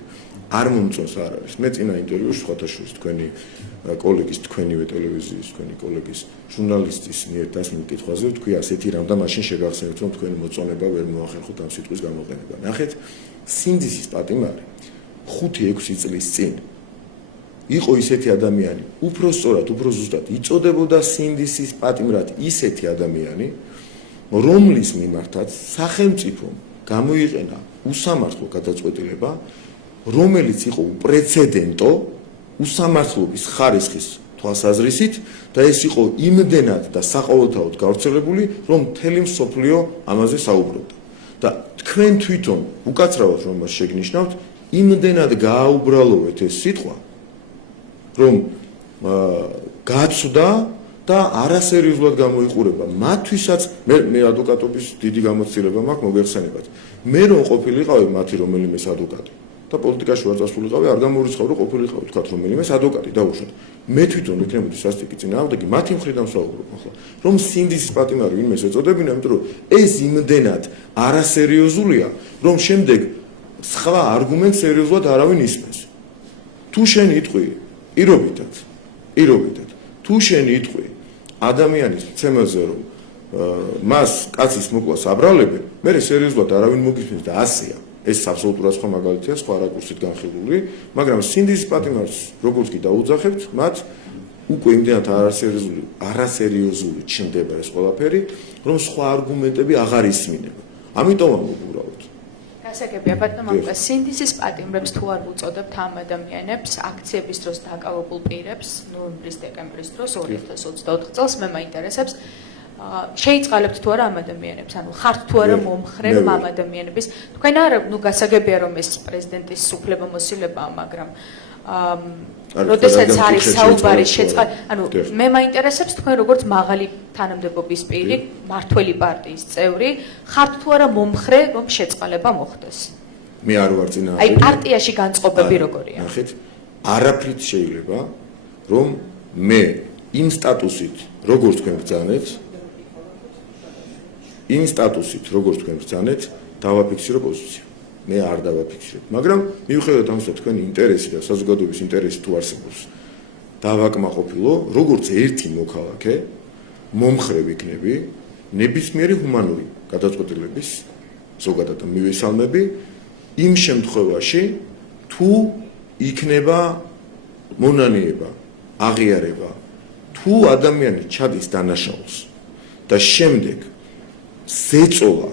არ მომწონს არ არის. მე წინა ინტერვიუში სხვათაშორის თქვენი კოლეგის, თქვენივე ტელევიზიის, თქვენი კოლეგის ჟურნალისტის მიერ დასმულ კითხვაზე თქვი ასეთი რამ და მაშინ შეგახსენებთ რომ თქვენი მოწონება ვერ მოახერხოთ ამ სიტყვის გამოყენება. ნახეთ, სინდისის პატიმარი 5-6 წლის წინ იყო ისეთი ადამიანი, უფრო სწორად, უფრო ზუსტად იწოდებოდა სინდისის პატიმრად ისეთი ადამიანი, რომლის მიმართაც სახელმწიფომ გამოიყენა უსამართლო გადაწყვეტილება, რომელიც იყო უპრეცედენტო უსამართლობის ხარისხის თვალსაზრისით და ეს იყო იმდენად და საყოველთაოდ გავრცელებული, რომ მთელი მსოფლიო ამაზე საუბრობდა. და თქვენ თვითონ უკაცრავად რომ მას შეგნიშნავთ, იმდენად გააუბრალოვეთ ეს სიტყვა, რომ გაცვდა და არასერიოზულად გამოიყურება მათთვისაც. მე ადვოკატობის დიდი გამოცდილება მაქვს, მოგეხსენებათ. მე რომ ყოფილიყავი მათი რომელიმეს ადვოკატი და პოლიტიკაში ვარ წასულიყავი, არ გამორიცხავ, რომ ყოფილიყავი თქვათ რომელიმეს ადვოკატი დავუშვათ. მე თვითონ ვიქნებოდი სასტიკი წინააღმდეგი, მათი მხრიდან ვსაუბრობ ახლა, რომ სინდისის პატიმარი ვინმეს ეწოდებინა, იმიტომ რომ ეს იმდენად არასერიოზულია, რომ შემდეგ სხვა არგუმენტს სერიოზულად არავინ ისმენს. თუ შენ იტყვი პირობითად, თუ შენ იტყვი ადამიანის ცემაზე, რომ მას კაცის მოკლას აბრალებენ, მე სერიოზულად არავინ მოგისმენს და ასეა. ეს აბსოლუტურად სხვა მაგალითია, სხვა რაკურსით განხილული, მაგრამ სინდისის პატიმარს როგორც კი დაუძახებთ, მათ უკვე იმდენად არასერიოზული ჩნდება ეს ყველაფერი, რომ სხვა არგუმენტები აღარ ისმინება. ამიტომ ამბობ უბრალოდ. გასაგებია ბატონო, სინდისის პატიმრებს თუ არ უწოდებთ ამ ადამიანებს, აქციების დროს დაკავებულ პირებს, ნოემბრის-დეკემბრის დროს 2024 წელს, მე მაინტერესებს შეიწყალებთ თუ არა ამ ადამიანებს, ანუ ხართ თუ არა მომხრე რომ ამ ადამიანების, თქვენ არ, გასაგებია რომ ეს პრეზიდენტის უფლებამოსილებაა, მაგრამ როდესაც არის საუბარი ანუ მე მაინტერესებს თქვენ როგორც მაღალი თანამდებობის პირი, მართველი პარტიის წევრი, ხართ თუ არა მომხრე რომ შეწყალება მოხდეს? მე არ ვარ წინააღმდეგ. აი პარტიაში განწყობები როგორია? ნახეთ, არაფრით შეიძლება რომ მე იმ სტატუსით, როგორც თქვენ ბრძანეთ, დავაფიქსირო პოზიცია. მე არ დავაფიქსირებ, მაგრამ მიუხედავად ამისა თქვენი ინტერესი და საზოგადოების ინტერესი თუ არსებობს, დავაკმაყოფილო, როგორც ერთი მოქალაქე, მომხრე ვიქნები ნებისმიერი ჰუმანური გადაწყვეტილების ზოგადად მივესალმები იმ შემთხვევაში, თუ იქნება მონანიება, აღიარება, თუ ადამიანი ჩადის დანაშაულს და შემდეგ ზეწოლა,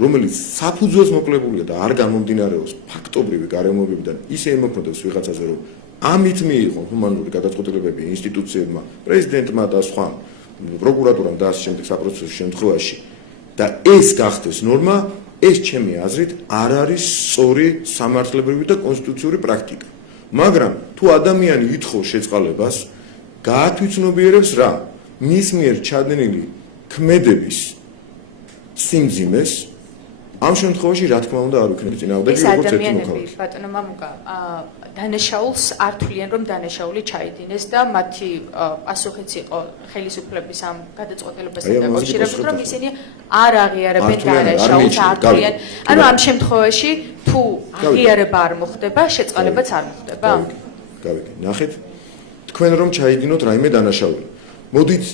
რომელიც საფუძველს მოკლებულია და არ გამომდინარეობს ფაქტობრივი გარემოებებიდან, ისე ემოქმედებს ვიღაცაზე, რომ ამით მიიღო ჰუმანური გადაწყვეტილებები ინსტიტუციებმა, პრეზიდენტმა და სხვა პროკურატურამ და ასე შემდეგ საპროცესო შემთხვევაში და ეს გახდეს ნორმა, ეს ჩემი აზრით არ არის სწორი სამართლებრივი და კონსტიტუციური პრაქტიკა. მაგრამ თუ ადამიანი ითხოვს შეწყალებას, გაათვითცნობიერებს რა? მის მიერ ჩადენილი ქმედების სიმძიმეს ამ შემთხვევაში რა თქმა უნდა არ ვიქნები წინააღმდეგი ეს როგორც ერთი ადამიანები მოქალაქე. ბატონო მამუკა დანაშაულს არ თვლიან რომ დანაშაული ჩაიდინეს და მათი პასუხიც იყო ხელისუფლების ამ გადაწყვეტილებასთან დაკავშირებით რომ ისინი არ აღიარებენ დანაშაულს არ თვლიან ანუ ამ შემთხვევაში თუ აღიარება არ მოხდება შეწყალებაც არ მოხდება გავიგე ნახეთ თქვენ რომ ჩაიდინოთ რაიმე დანაშაული მოდით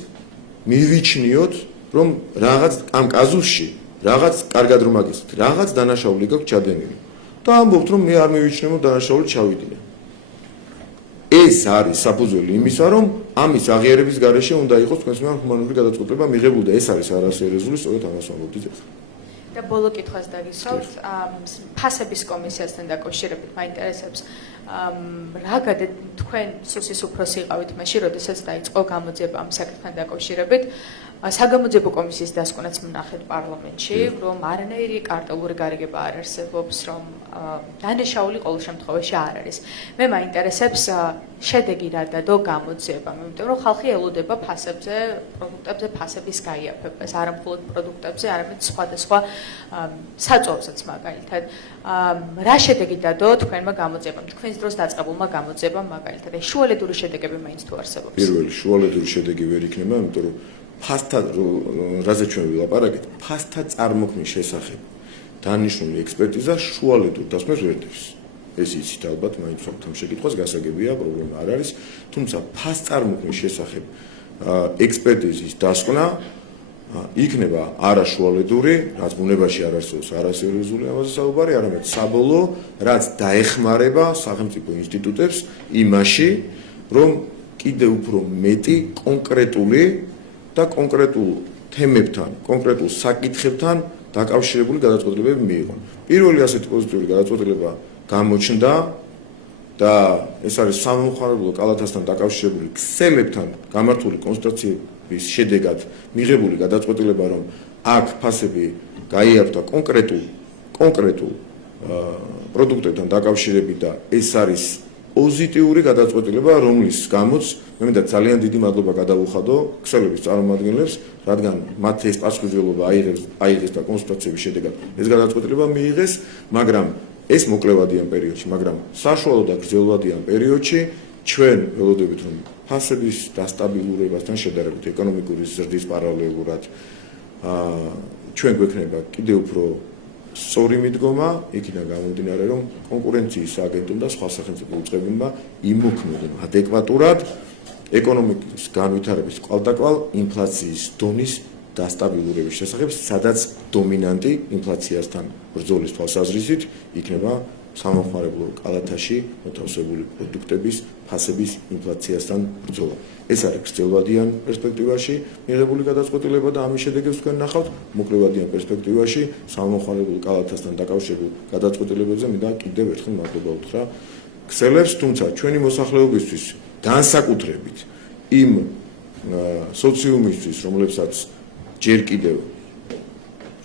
მივიჩნიოთ რომ რაღაც ამ კაზუსში რაღაც კარგად რომ აგიცით რაღაც დანაშაული გაქვს ჩადენილი და ამბობთ რომ მე არ მივიჩნევ დანაშაული ჩავიდინე ეს არის საფუძველი იმისა რომ ამის აღიარების გარეშე უნდა იყოს თქვენს მიერ ჰუმანური გადაწყვეტილება მიღებული და ეს არის არასერიოზული სწორედ ამას ვამბობთ ეს და ბოლო კითხვას დაგისვამთ ფასების კომისიასთან დაკავშირებით მაინტერესებს რა გადეთ თქვენ სუსის უფროსი იყავით მაშინ როდესაც დაიწყო გამოძიება ამ საკითხთან დაკავშირებით საგამოძიებო კომისიის დასკვნაც ვნახეთ პარლამენტში რომ არანაირი კარტელური გარიგება არ არსებობს რომ დანაშაული ყოველ შემთხვევაში არ არის მე მაინტერესებს შედეგი რა დადო გამოძიებამ იმიტომ რომ ხალხი ელოდება ფასებზე პროდუქტებზე ფასების გაიაფებას არა მხოლოდ პროდუქტებზე არამედ სხვადასხვა საწოლსაც მაგალითად რა შედეგი დადო თქვენმა გამოძიებამ თქვენს დროს დაწყებულმა გამოძიებამ მაგალითად ეს შუალედური შედეგები მაინც თუ არსებობს პირველი შუალედური შედეგი ვერ იქნება იმიტომ რომ ფასთა რაზე ჩვენ ვილაპარაკეთ ფასთა წარმოქმნის შესახებ დანიშნული ექსპერტიზა შუალედურ დასკვნას ვერ დევს ეს იცით ალბათ მაინც ამ შეკითხვას გასაგებია პრობლემა არ არის თუმცა ფასთ წარმოქმნის შესახებ ექსპერტიზის დასკვნა იქნება არაშუალედური რაც ბუნებაში არ არსებობს არასერიოზული ამაზე საუბარი არამედ საბოლოო რაც დაეხმარება სახელმწიფო ინსტიტუტებს იმაში რომ კიდევ უფრო მეტი კონკრეტული და კონკრეტულ თემებთან, კონკრეტულ საკითხებთან დაკავშირებული გადაწყვეტილებები მიიღონ. პირველი ასეთი პოზიტიური გადაწყვეტილება გამოჩნდა და ეს არის სამომხმარებლო კალათასთან დაკავშირებული ქსელებთან გამართული კონსულტაციების შედეგად მიღებული გადაწყვეტილება, რომ აქ ფასები გაიარდა კონკრეტულ პროდუქტებთან დაკავშირებით და ეს არის პოზიტიური გადაწყვეტილება, რომლის გამოც მე მინდა ძალიან დიდი მადლობა გადავუხადო ქსელების წარმომადგენლებს, რადგან მათ ეს პასუხისმგებლობა აიღეს და კონსულტაციების შედეგად ეს გადაწყვეტილება მიიღეს, მაგრამ ეს მოკლევადიან პერიოდში, მაგრამ საშუალო და გრძელვადიან პერიოდში ჩვენ ველოდებით რომ ფასების დასტაბილურებასთან შედარებით ეკონომიკური ზრდის პარალელურად ჩვენ გვექნება კიდევ უფრო სწორი მიდგომა, იქიდან გამომდინარე, რომ კონკურენციის აგენტომ და სხვა სახელმწიფო უწყებებმა იმოქმედონ ადეკვატურად ეკონომიკის განვითარების კვალდაკვალ ინფლაციის დონის დასტაბილურების შესახებ, სადაც დომინანტი ინფლაციასთან ბრძოლის თვალსაზრისით იქნება სამომხმარებლო კალათაში მოთავსებული პროდუქტების ფასების ინფლაციასთან ბრძოლა. ეს არის გრძელვადიან პერსპექტივაში მიღებული გადაწყვეტილება და ამის შედეგებს თქვენ ნახავთ მოკლევადიან პერსპექტივაში სამომხმარებლო კალათასთან დაკავშირებულ გადაწყვეტილებებზე მინდა კიდევ ერთხელ მადლობა უთხრა ქსელებს, თუმცა ჩვენი მოსახლეობისთვის განსაკუთრებით იმ სოციუმისთვის,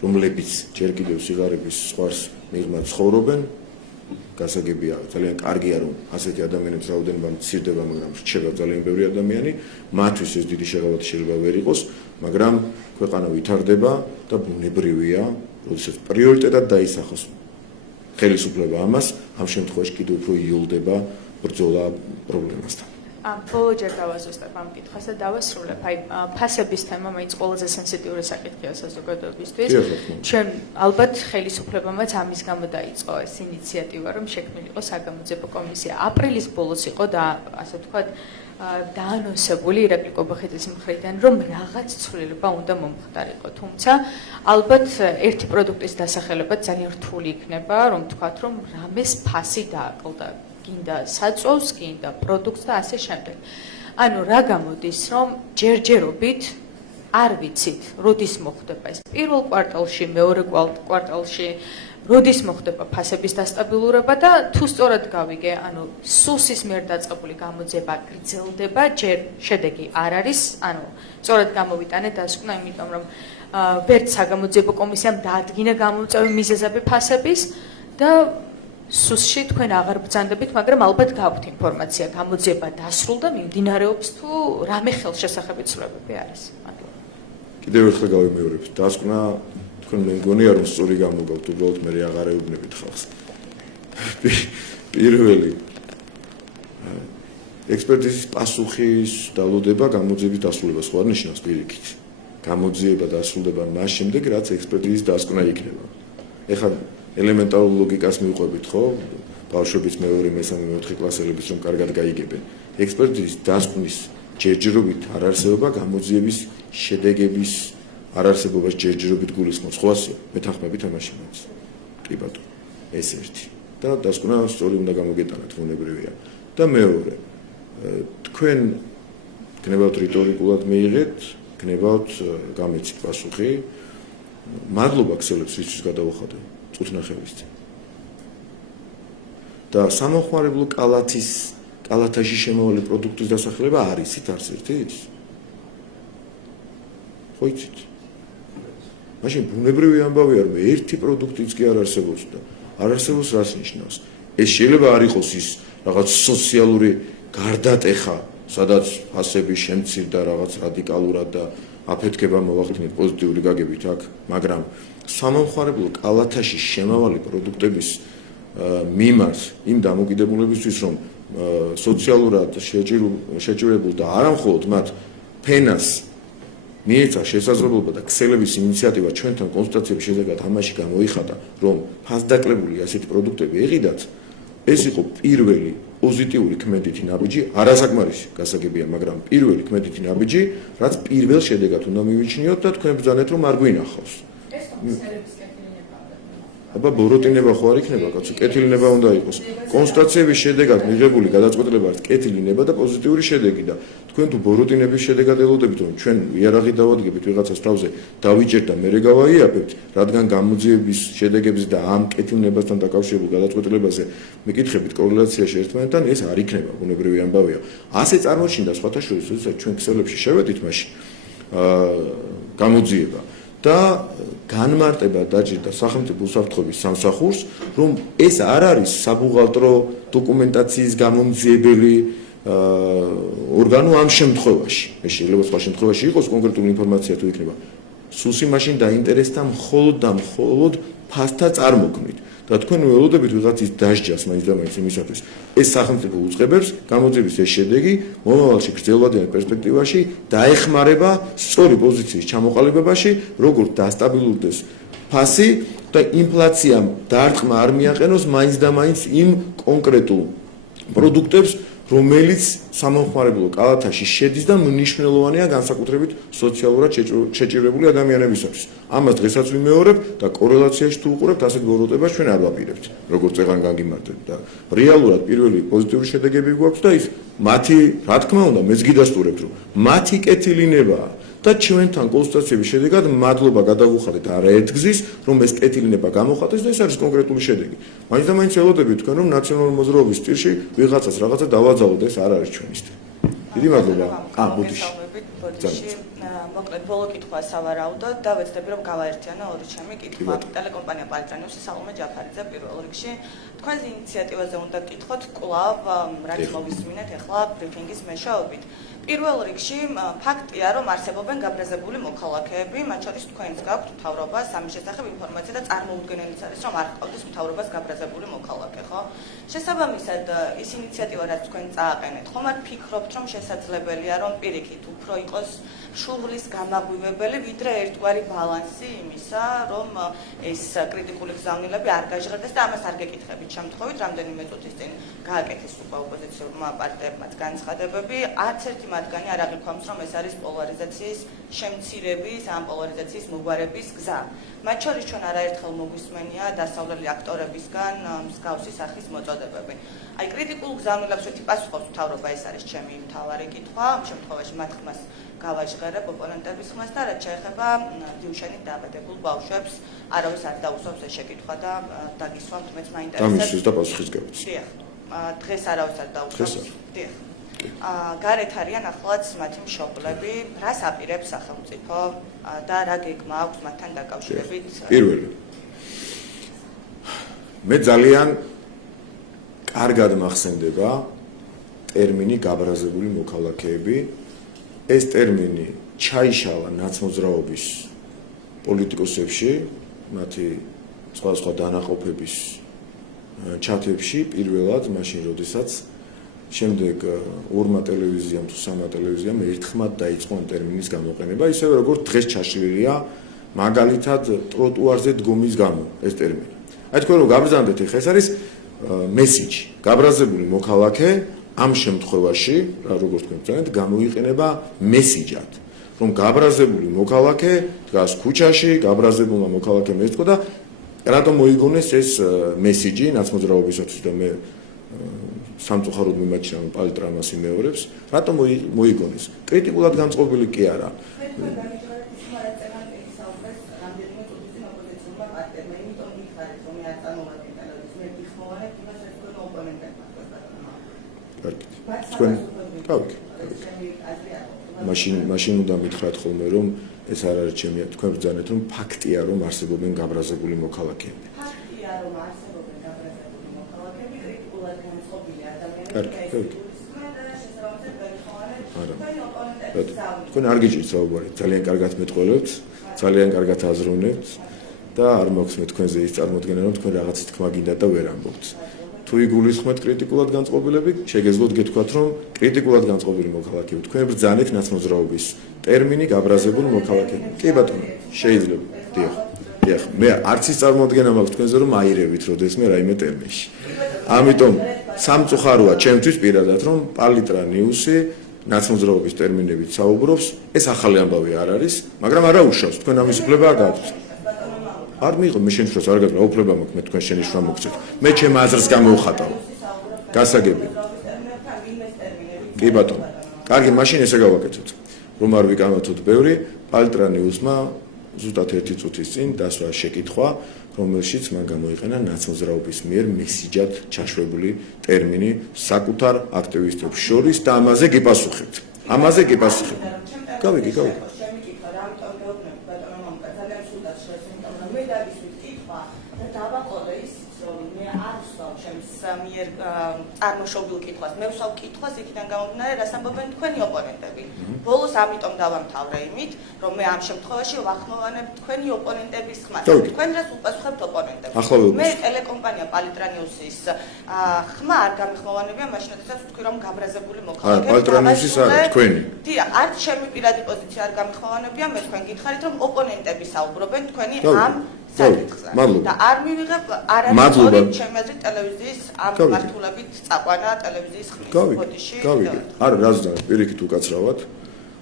რომლებიც ჯერ კიდევ სიღარიბის ზღვარს მიღმა ცხოვრობენ, გასაგებია, ძალიან კარგია, რომ ასეთი ადამიანების რაოდენობა მცირდება, მაგრამ რჩება ძალიან ბევრი ადამიანი, მათთვის ეს დიდი შეღავათი შეიძლება ვერ იყოს, მაგრამ ქვეყანა ვითარდება და ბუნებრივია, როდესაც პრიორიტეტად დაისახოს ხელისუფლება ამას, ამ შემთხვევაში კიდევ უფრო იოლდება ბრძოლა პრობლემასთან. ბოლო ჯერ დავაზუსტებ ამ კითხვას და დავასრულებ. აი ფასების თემა მაინც ყველაზე სენსიტიური საკითხია საზოგადოებისთვის. ჩვენ ალბათ ხელისუფლებამაც ამის გამო დაიწყო ეს ინიციატივა, რომ შექმნილიყო საგამოძიებო კომისია. აპრილის ბოლოს იყო და ასე ვთქვათ დაანონსებული ირაკლი კობახიძის მხრიდან, რომ რაღაც ცვლილება უნდა მომხდარიყო. თუმცა ალბათ ერთი პროდუქტის დასახელებაც ძალიან რთული იქნება, რომ ვთქვათ, რომ რამეს ფასი დააკლდა. გინდა საწოლს, გინდა პროდუქტს და ასე შემდეგ. ანუ რა გამოდის, რომ ჯერჯერობით არ ვიცით, როდის მოხდება ეს პირველ კვარტალში, მეორე კვარტალში, როდის მოხდება ფასების დასტაბილურება და თუ სწორად გავიგე, ანუ სუსის მიერ დაწყებული გამოძიება გრძელდება, ჯერ შედეგი არ არის, ანუ სწორად გამოვიტანე დასკვნა, იმიტომ რომ ვერც საგამოძიებო კომისიამ დაადგინა გამომწვევი მიზეზები ფასების და სუსში თქვენ აღარ ბრძანდებით, მაგრამ ალბათ გაქვთ ინფორმაცია, გამოძიება დასრულდა, მიმდინარეობს თუ რამე ხელშესახებითი ცვლილებები არის. მადლობა. კიდევ ერთხელ გავიმეორებ, დასკვნა თქვენ მე მგონია რომ სწორი გამოგავთ, უბრალოდ მე აღარ ეუბნებით ხალხს. პირველი ექსპერტიზის პასუხის დალოდება გამოძიების დასრულებას ხო არ ნიშნავს პირიქით. გამოძიება დასრულდება მას შემდეგ, რაც ექსპერტიზის დასკვნა იქნება. ეხლა ელემენტარულ ლოგიკას მივყვებით ხო? ბავშვების მეორე, მესამე, მეოთხე კლასელების რომ კარგად გაიგებენ. ექსპერტიზის დასკვნის ჯერჯერობით არ არსებობა გამოძიების შედეგების არ არსებობას ჯერჯერობით გულისხმობს. ხო ასეა? მეთანხმებით ამაში მაინც. კი ბატონო. ეს ერთი. და დასკვნა სწორი უნდა გამოგეტანათ, ბუნებრივია. და მეორე, თქვენ გნებავთ რიტორიკულად მიიღეთ, გნებავთ გამეცით პასუხი. მადლობა ქსელებს ვისთვის გადავუხადე წუთნახევის წინ. და სამოხმარებლო კალათაში შემავალი პროდუქტის დასახლება არის იცით არც ერთიც? ხო იცით? მაშინ ბუნებრივი ამბავია რომ ერთი პროდუქტიც კი არ არსებობს და არ არსებობს რას ნიშნავს? ეს შეიძლება არ იყოს ის რაღაც სოციალური გარდატეხა, სადაც ფასები შემცირდა რაღაც რადიკალურად და აფეთქება მოვახდინეთ პოზიტიური გაგებით აქ, მაგრამ სამომხმარებლო კალათაში შემავალი პროდუქტების მიმართ იმ დამოკიდებულებისთვის რომ სოციალურად შეჭირებულ და არამხოლოდ მათ ფენას მიეცა შესაძლებლობა და ქსელების ინიციატივა ჩვენთან კონსულტაციების შედეგად ამაში გამოიხადა რომ ფასდაკლებული ასეთი პროდუქტები ეყიდათ ეს იყო პირველი პოზიტიური ქმედითი ნაბიჯი არასაკმარისი გასაგებია მაგრამ პირველი ქმედითი ნაბიჯი რაც პირველ შედეგად უნდა მივიჩნიოთ და თქვენ ბრძანეთ რომ არ გვინახავს ეს ქსელების აბა ბოროტინება ხო არ იქნება კაცო კეთილინება უნდა იყოს კონსტატაციების შედეგად მიღებული გადაწყვეტილება არის კეთილინება და პოზიტიური შედეგი და თქვენ თუ ბოროტინების შედეგად ელოდებით რომ ჩვენ იარაღი დავადგებით ვიღაცას თავზე დავიჭერთ და მერე გავაიაფებთ რადგან გამოძიების შედეგებზე და ამ კეთილნებასთან დაკავშირებულ გადაწყვეტილებაზე მიკითხებით კორელაციაში ერთმანეთთან ეს არ იქნება ბუნებრივი ამბავია ასე წარმოჩინდა სხვათა შორის როდესაც ჩვენ ქსელებში შევედით მაშინ გამოძიება და განმარტება დაჭირდა სახელმწიფო უსაფრთხოების სამსახურს, რომ ეს არ არის საბუღალტრო დოკუმენტაციის გამომძიებელი ორგანო ამ შემთხვევაში. ეს შეიძლება სხვა შემთხვევაში იყოს კონკრეტული ინფორმაცია თუ იქნება. სუსი მაშინ დაინტერესდა მხოლოდ და მხოლოდ ფასთა წარმოქმნით. და თქვენ ველოდებით ვიღაცის დასჯას მაინც და მაინც იმისათვის. ეს სახელმწიფო უწყებებს გამოძიების ეს შედეგი მომავალში გრძელვადიან პერსპექტივაში დაეხმარება სწორი პოზიციის ჩამოყალიბებაში, როგორც დასტაბილურდეს ფასი და ინფლაციამ დარტყმა არ მიაყენოს მაინც და მაინც იმ კონკრეტულ პროდუქტებს, რომელიც სამომხმარებლო კალათაში შედის და მნიშვნელოვანია განსაკუთრებით სოციალურად შეჭირებული ადამიანებისათვის. ამას დღესაც ვიმეორებ და კორელაციაში თუ უყურებთ ასეთ ბოროტებას ჩვენ არ ვაპირებთ, როგორც წეღან გაგიმართებთ და რეალურად პირველი პოზიტიური შედეგები გვაქვს და ის მათი, რა თქმა უნდა, მეც გიდასტურებთ, რომ მათი კეთილინებაა და ჩვენთან კონსულტაციების შედეგად მადლობა გადავუხადეთ არაერთგზის, რომ ეს კეთილინება გამოხატეს და ეს არის კონკრეტული შედეგი. მაინც და მაინც ელოდებით თქვენ, რომ ნაციონალური მოძრაობის სტილში ვიღაცას რაღაცა დავაძალოთ, ეს არ არის ჩვენი სტილი. დიდი მადლობა. ბუდიში. მოკლედ ბოლო კითხვა სავარაუდოდ და ვეცდები რომ გავაერთიანო ორი ჩემი კითხვა. ტელეკომპანია პალიტრანიუსი სალომე ჯაფარიძე პირველ რიგში თქვენს ინიციატივაზე უნდა გკითხოთ კვლავ რაც მოვისმინეთ ახლა ბრიფინგის მეშვეობით. პირველ რიგში ფაქტია რომ არსებობენ გაბრაზებული მოქალაქეები, მათ შორის თქვენს გაქვთ მთავრობას ამის შესახებ ინფორმაცია და წარმოუდგენელიც არის რომ არ გყავდეს მთავრობას გაბრაზებული მოქალაქე, ხო? შესაბამისად ის ინიციატივა რაც თქვენ წააყენეთ, ხომ არ ფიქრობთ რომ შესაძლებელია რომ პირიქით უფრო იყოს შუღლის გამაღვივებელი ვიდრე ერთგვარი ბალანსი იმისა, რომ ეს კრიტიკული გზავნილები არ გაჟღერდეს და ამას არ გეკითხებით შემთხვევით, რამდენიმე წუთის წინ გააკეთეს უკვე ოპოზიციურმა პარტიებმაც განცხადებები, არც ერთი მათგანი არ აღიქვამს, რომ ეს არის პოლარიზაციის შემცირების, ამ პოლარიზაციის მოგვარების გზა. მათ შორის ჩვენ არაერთხელ მოგვისმენია დასავლელი აქტორებისგან მსგავსი სახის მოწოდებები. აი კრიტიკულ გზავნილებს ვეთი პასუხობს მთავრობა, ეს არის ჩემი მთავარი კითხვა, ამ შემთხვევაში მათ ხმას გავაჟღერებ ოპონენტების ხმას და რაც შეეხება დიუშენით დაბადებულ ბავშვებს, არავის არ დაუსვამს ეს შეკითხვა და დაგისვამთ მეც მაინტერესებს. დამისვეს და პასუხიც გავიცი. დიახ. დღეს არავის არ დაუსვამს. დიახ. გარეთ არიან ახლაც მათი მშობლები, რას აპირებს სახელმწიფო და რა გეგმა აქვს მათთან დაკავშირებით? პირველი. მე ძალიან კარგად მახსენდება ტერმინი გაბრაზებული მოქალაქეები. ეს ტერმინი ჩაიშალა ნაცმოძრაობის პოლიტიკოსებში, მათი სხვადასხვა დანაყოფების ჩათებში პირველად მაშინ, როდესაც შემდეგ ორმა ტელევიზიამ თუ სამმა ტელევიზიამ ერთხმად დაიწყო ამ ტერმინის გამოყენება, ისევე როგორც დღეს ჩაშლილია მაგალითად ტროტუარზე დგომის გამო ეს ტერმინი. აი თქვენ რომ გაბრძანდეთ, ხა ეს არის მესიჯი. გაბრაზებული მოქალაქე ამ შემთხვევაში, რა როგორც თქვენ ბრძანეთ, გამოიყენება მესიჯად, რომ გაბრაზებული მოქალაქე დგას ქუჩაში, გაბრაზებულმა მოქალაქემ ეთქვა და რატომ მოიგონეს ეს მესიჯი ნაცმოძრაობისათვის და მე სამწუხაროდ მიმაჩნია პალიტრა ამას იმეორებს, რატომ მოიგონეს? კრიტიკულად განწყობილი კი არა. თქვენ გავიქ. მაშინ უნდა მითხრათ ხოლმე რომ ეს არ არის ჩემი, თქვენ ბრძანეთ რომ ფაქტია რომ არსებობენ გაბრაზებული მოქალაქეები. ფაქტია რომ არსებობენ გაბრაზებული მოქალაქეები, კრიტიკულად განწყობილი ადამიანები. თქვენ არ გიჭირთ საუბარი, ძალიან კარგად მეტყველებთ, ძალიან კარგად აზროვნებთ და არ მაქვს მე თქვენზე ის წარმოდგენა რომ თქვენ რაღაცის თქმა გინდა და ვერ ამბობთ. თუ იგულისხმეთ კრიტიკულად განწყობილები, შეგეძლოთ გეთქვათ რომ კრიტიკულად განწყობილი მოქალაქეები თქვენ ბრძანეთ ნაცმოძრაობის ტერმინი გაბრაზებული მოქალაქეები. კი ბატონო, შეიძლება. დიახ, მე არც ის წარმოდგენა მაქვს თქვენზე რომ აირევით როდესმე რაიმე ტერმინში. ამიტომ სამწუხაროა ჩემთვის პირადად რომ პალიტრა ნიუსი ნაცმოძრაობის ტერმინებით საუბრობს, ეს ახალი ამბავი არ არის, მაგრამ არა უშავს, თქვენ ამის უფლება გაქვთ. არ მიიღო მე შენ შროს არ გაქვს რა უფლება მაქვს მე თქვენ შენი შრომა მოგწევთ. მე ჩემ აზრს გამოვხატავ. გასაგებია. კი ბატონო. კარგი, მაშინ ესე გავაკეთოთ. რომ არ ვიკამათოთ ბევრი, პალიტრა ნიუსმა ზუსტად 1 წუთის წინ დასვა შეკითხვა, რომელშიც მან გამოიყენა ნაცმოძრაობის მიერ მესიჯად ჩაშვებული ტერმინი საკუთარ აქტივისტებს შორის და ამაზე გიპასუხებთ. გავიგე. მიერ წარმოშობილ კითხვას, მე ვსვავ კითხვას იქიდან გამომდინარე, რას ამბობენ თქვენი ოპონენტები. ბოლოს ამიტომ დავამთავრე იმით, რომ მე ამ შემთხვევაში ვახმოვანებ თქვენი ოპონენტების ხმას. თქვენ რას უპასუხებთ ოპონენტებს? მე ტელეკომპანია პალიტრა ნიუსის ხმა არ გამიხმოვანებია, მაშინ როდესაც ვთქვი რომ გაბრაზებული მოქალაქეები. პალიტრა ნიუსის არის თქვენი. დიახ, არც ჩემი პირადი პოზიცია არ გამიხმოვანებია, მე თქვენ გითხარით რომ ოპონენტები საუბრობენ თქვენი ამ მადლობა. და არ მივიღებ არასწორი ჩემი აზრით ტელევიზიის ამ მართულებით წაყვანა ტელევიზიის ხმის ბოდიში. არა, რაზეა პირიქით უკაცრავად,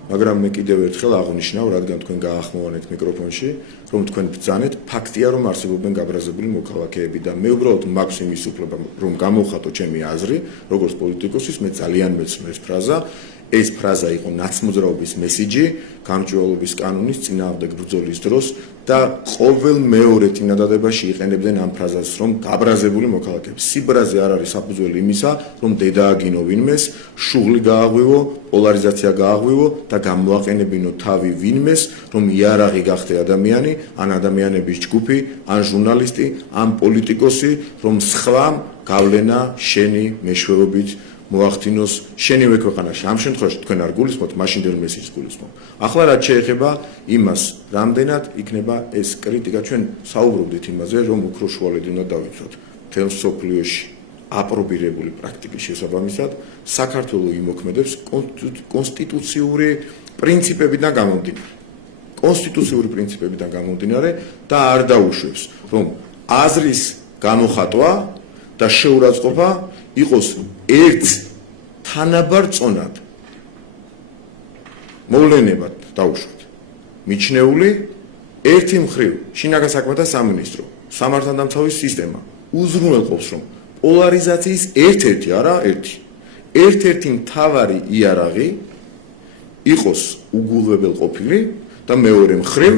მაგრამ მე კიდევ ერთხელ აღნიშნავ, რადგან თქვენ გაახმოვანეთ მიკროფონში, რომ თქვენ ბრძანეთ, ფაქტია რომ არსებობენ გაბრაზებული მოქალაქეები და მე უბრალოდ მაქვს იმის უფლება, რომ გამოვხატო ჩემი აზრი, როგორც პოლიტიკოსის, მე ძალიან მეცნო ეს ფრაზა. ეს ფრაზა იყო ნაცმოძრაობის მესიჯი გამჭვირვალობის კანონის წინააღმდეგ ბრძოლის დროს და ყოველ მეორე წინადადებაში იყენებდნენ ამ ფრაზას, რომ გაბრაზებული მოქალაქეები. სიბრაზე არ არის საფუძველი იმისა, რომ დედა აგინო ვინმეს, შუღლი გააღვივო, პოლარიზაცია გააღვივო და გამოაყენებინო თავი ვინმეს, რომ იარაღი გახდე ადამიანი, ან ადამიანების ჯგუფი, ან ჟურნალისტი, ან პოლიტიკოსი, რომ სხვამ გავლენა შენი მეშვეობით მოახდინოს შენივე ქვეყანაში. ამ შემთხვევაში თქვენ არ გულისხმობთ, მაშინდელ მესიჯს გულისხმობ. ახლა რაც შეეხება იმას, რამდენად იქნება ეს კრიტიკა, ჩვენ საუბრობდით იმაზე, რომ უფრო შუალედი უნდა დავიცვათ. მთელ მსოფლიოში აპრობირებული პრაქტიკის შესაბამისად, საქართველოს იმოქმედებს კონსტიტუციური პრინციპებიდან გამომდინარე. კონსტიტუციური პრინციპებიდან გამომდინარე და არ დაუშვებს, რომ აზრის გამოხატვა და შეურაცხყოფა იყოს ერთ თანაბარ წონად მოვლენებად დაუშვათ. მიჩნეული ერთი მხრივ შინაგან საქმეთა სამინისტრო, სამართალდამცავი სისტემა უზრუნველყოფს, რომ პოლარიზაციის ერთ-ერთი მთავარი იარაღი იყოს უგულებელყოფილი და მეორე მხრივ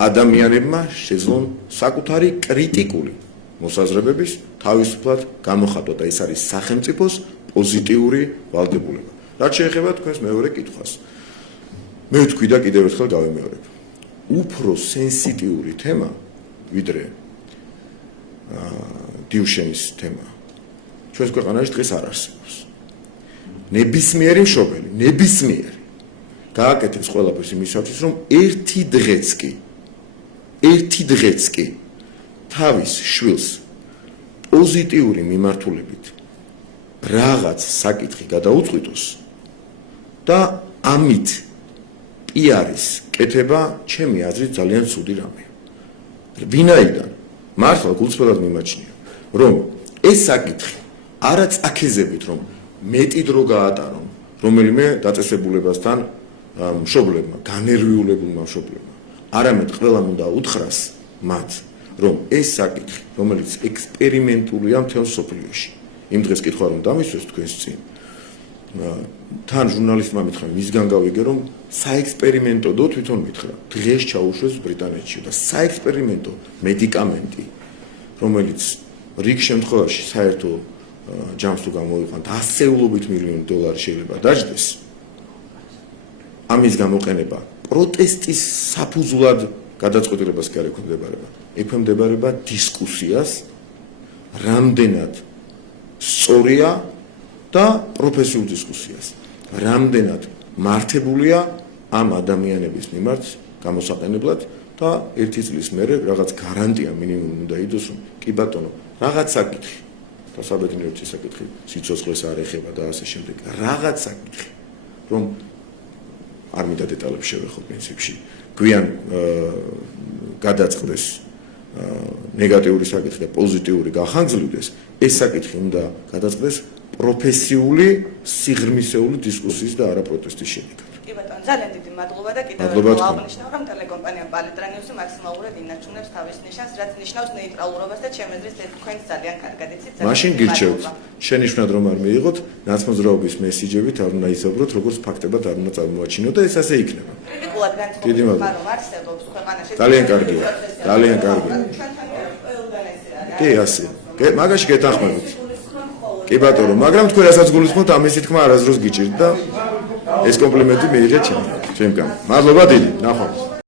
ადამიანებმა შეძლონ საკუთარი კრიტიკული მოსაზრებების თავისუფლად გამოხატვა და ეს არის სახელმწიფოს პოზიტიური ვალდებულება. რაც შეეხება თქვენს მეორე კითხვას. მე ვთქვი და კიდევ ერთხელ გავიმეორებ. უფრო სენსიტიური თემა ვიდრე დიუშენის თემა ჩვენს ქვეყანაში დღეს არ არსებობს. ნებისმიერი მშობელი, გააკეთებს ყველაფერს იმისათვის, რომ ერთი დღეც კი თავის შვილს პოზიტიური მიმართულებით რაღაც საკითხი გადაუწყვიტოს და ამით პიარის კეთება ჩემი აზრით ძალიან ცუდი რამეა. ვინაიდან მართლა გულწრფელად მიმაჩნია, რომ ეს საკითხი არა წაქეზებით, რომ მეტი დრო გაატარონ რომელიმე დაწესებულებასთან მშობლებმა, განერვიულებულმა მშობლებმა. არამედ ყველამ უნდა უთხრას მათ, რომ ეს საკითხი, რომელიც ექსპერიმენტულია მთელ სოფლიოში. იმ დღეს კითხვა რომ დამისვეს თქვენს წინ. თან ჟურნალისტმა მითხრა, მისგან გავიგე, რომ საექსპერიმენტოდო თვითონ მითხრა, დღეს ჩაუშვეს ბრიტანეთში და საექსპერიმენტო მედიკამენტი, რომელიც რიგ შემთხვევაში საერთო ჯამს თუ გამოიყვანთ, ასეულობით მილიონი დოლარი შეიძლება დაждდეს. ამის გამოყენება პროტესტის საფუძვლად გადაწყვეტილებას კი არ ექვემდებარება. ექვემდებარება დისკუსიას, რამდენად სწორია და პროფესიულ დისკუსიას. რამდენად მართებულია ამ ადამიანების მიმართ გამოსაყენებლად და ერთი წლის მერე რაღაც გარანტია მინიმუმ უნდა იდოს, რომ კი ბატონო, რაღაც საკითხი და საბედნიერო საკითხი, სიცოცხლეს არ ეხება და ასე შემდეგ. რაღაც საკითხი, რომ არ მინდა დეტალებს შევეხო პრინციპში, გვიან გადაწყდეს ნეგატიური საკითხი და პოზიტიური გახანგრძლივდეს, ეს საკითხი უნდა გადაწყდეს პროფესიული, სიღრმისეული დისკუსიის და არა პროტესტის შედეგად. კი ბატონო, ძალიან დიდი მადლობა და კიდევ მადლობა ერთხელ თქვენ. აღნიშნავ, რომ ტელეკომპანია პალეტრა ნიუსი მაქსიმალურად ინარჩუნებს თავის ნიშანს, რაც ნიშნავს ნეიტრალურობას და ჩემი აზრით თქვენ ძალიან კარგად იცით. მაშინ გირჩევთ, შენიშვნად რომ არ მიიღოთ, ნაცმოძრაობის მესიჯებით არ უნდა ისაუბროთ, როგორც ფაქტებად არ უნდა წარმოაჩინოთ და ეს ასე იქნება. კრიტიკულად დიდი განწყობილება მადლობა. რომ არსებობს ქვეყანაში. ძალიან კარგია. ძალიან კარგია. ჩვენთან ყველგან ესე არის. კი, ასე. მაგაში გეთანხმებით. კი ბატონო, მაგრამ თქვენ რასაც გულისხმობთ, ამისი თქმა არასდროს გიჭირთ და ეს კომპლიმენტი მიიღეთ ჩემგან. მადლობა დიდი. ნახვამდის.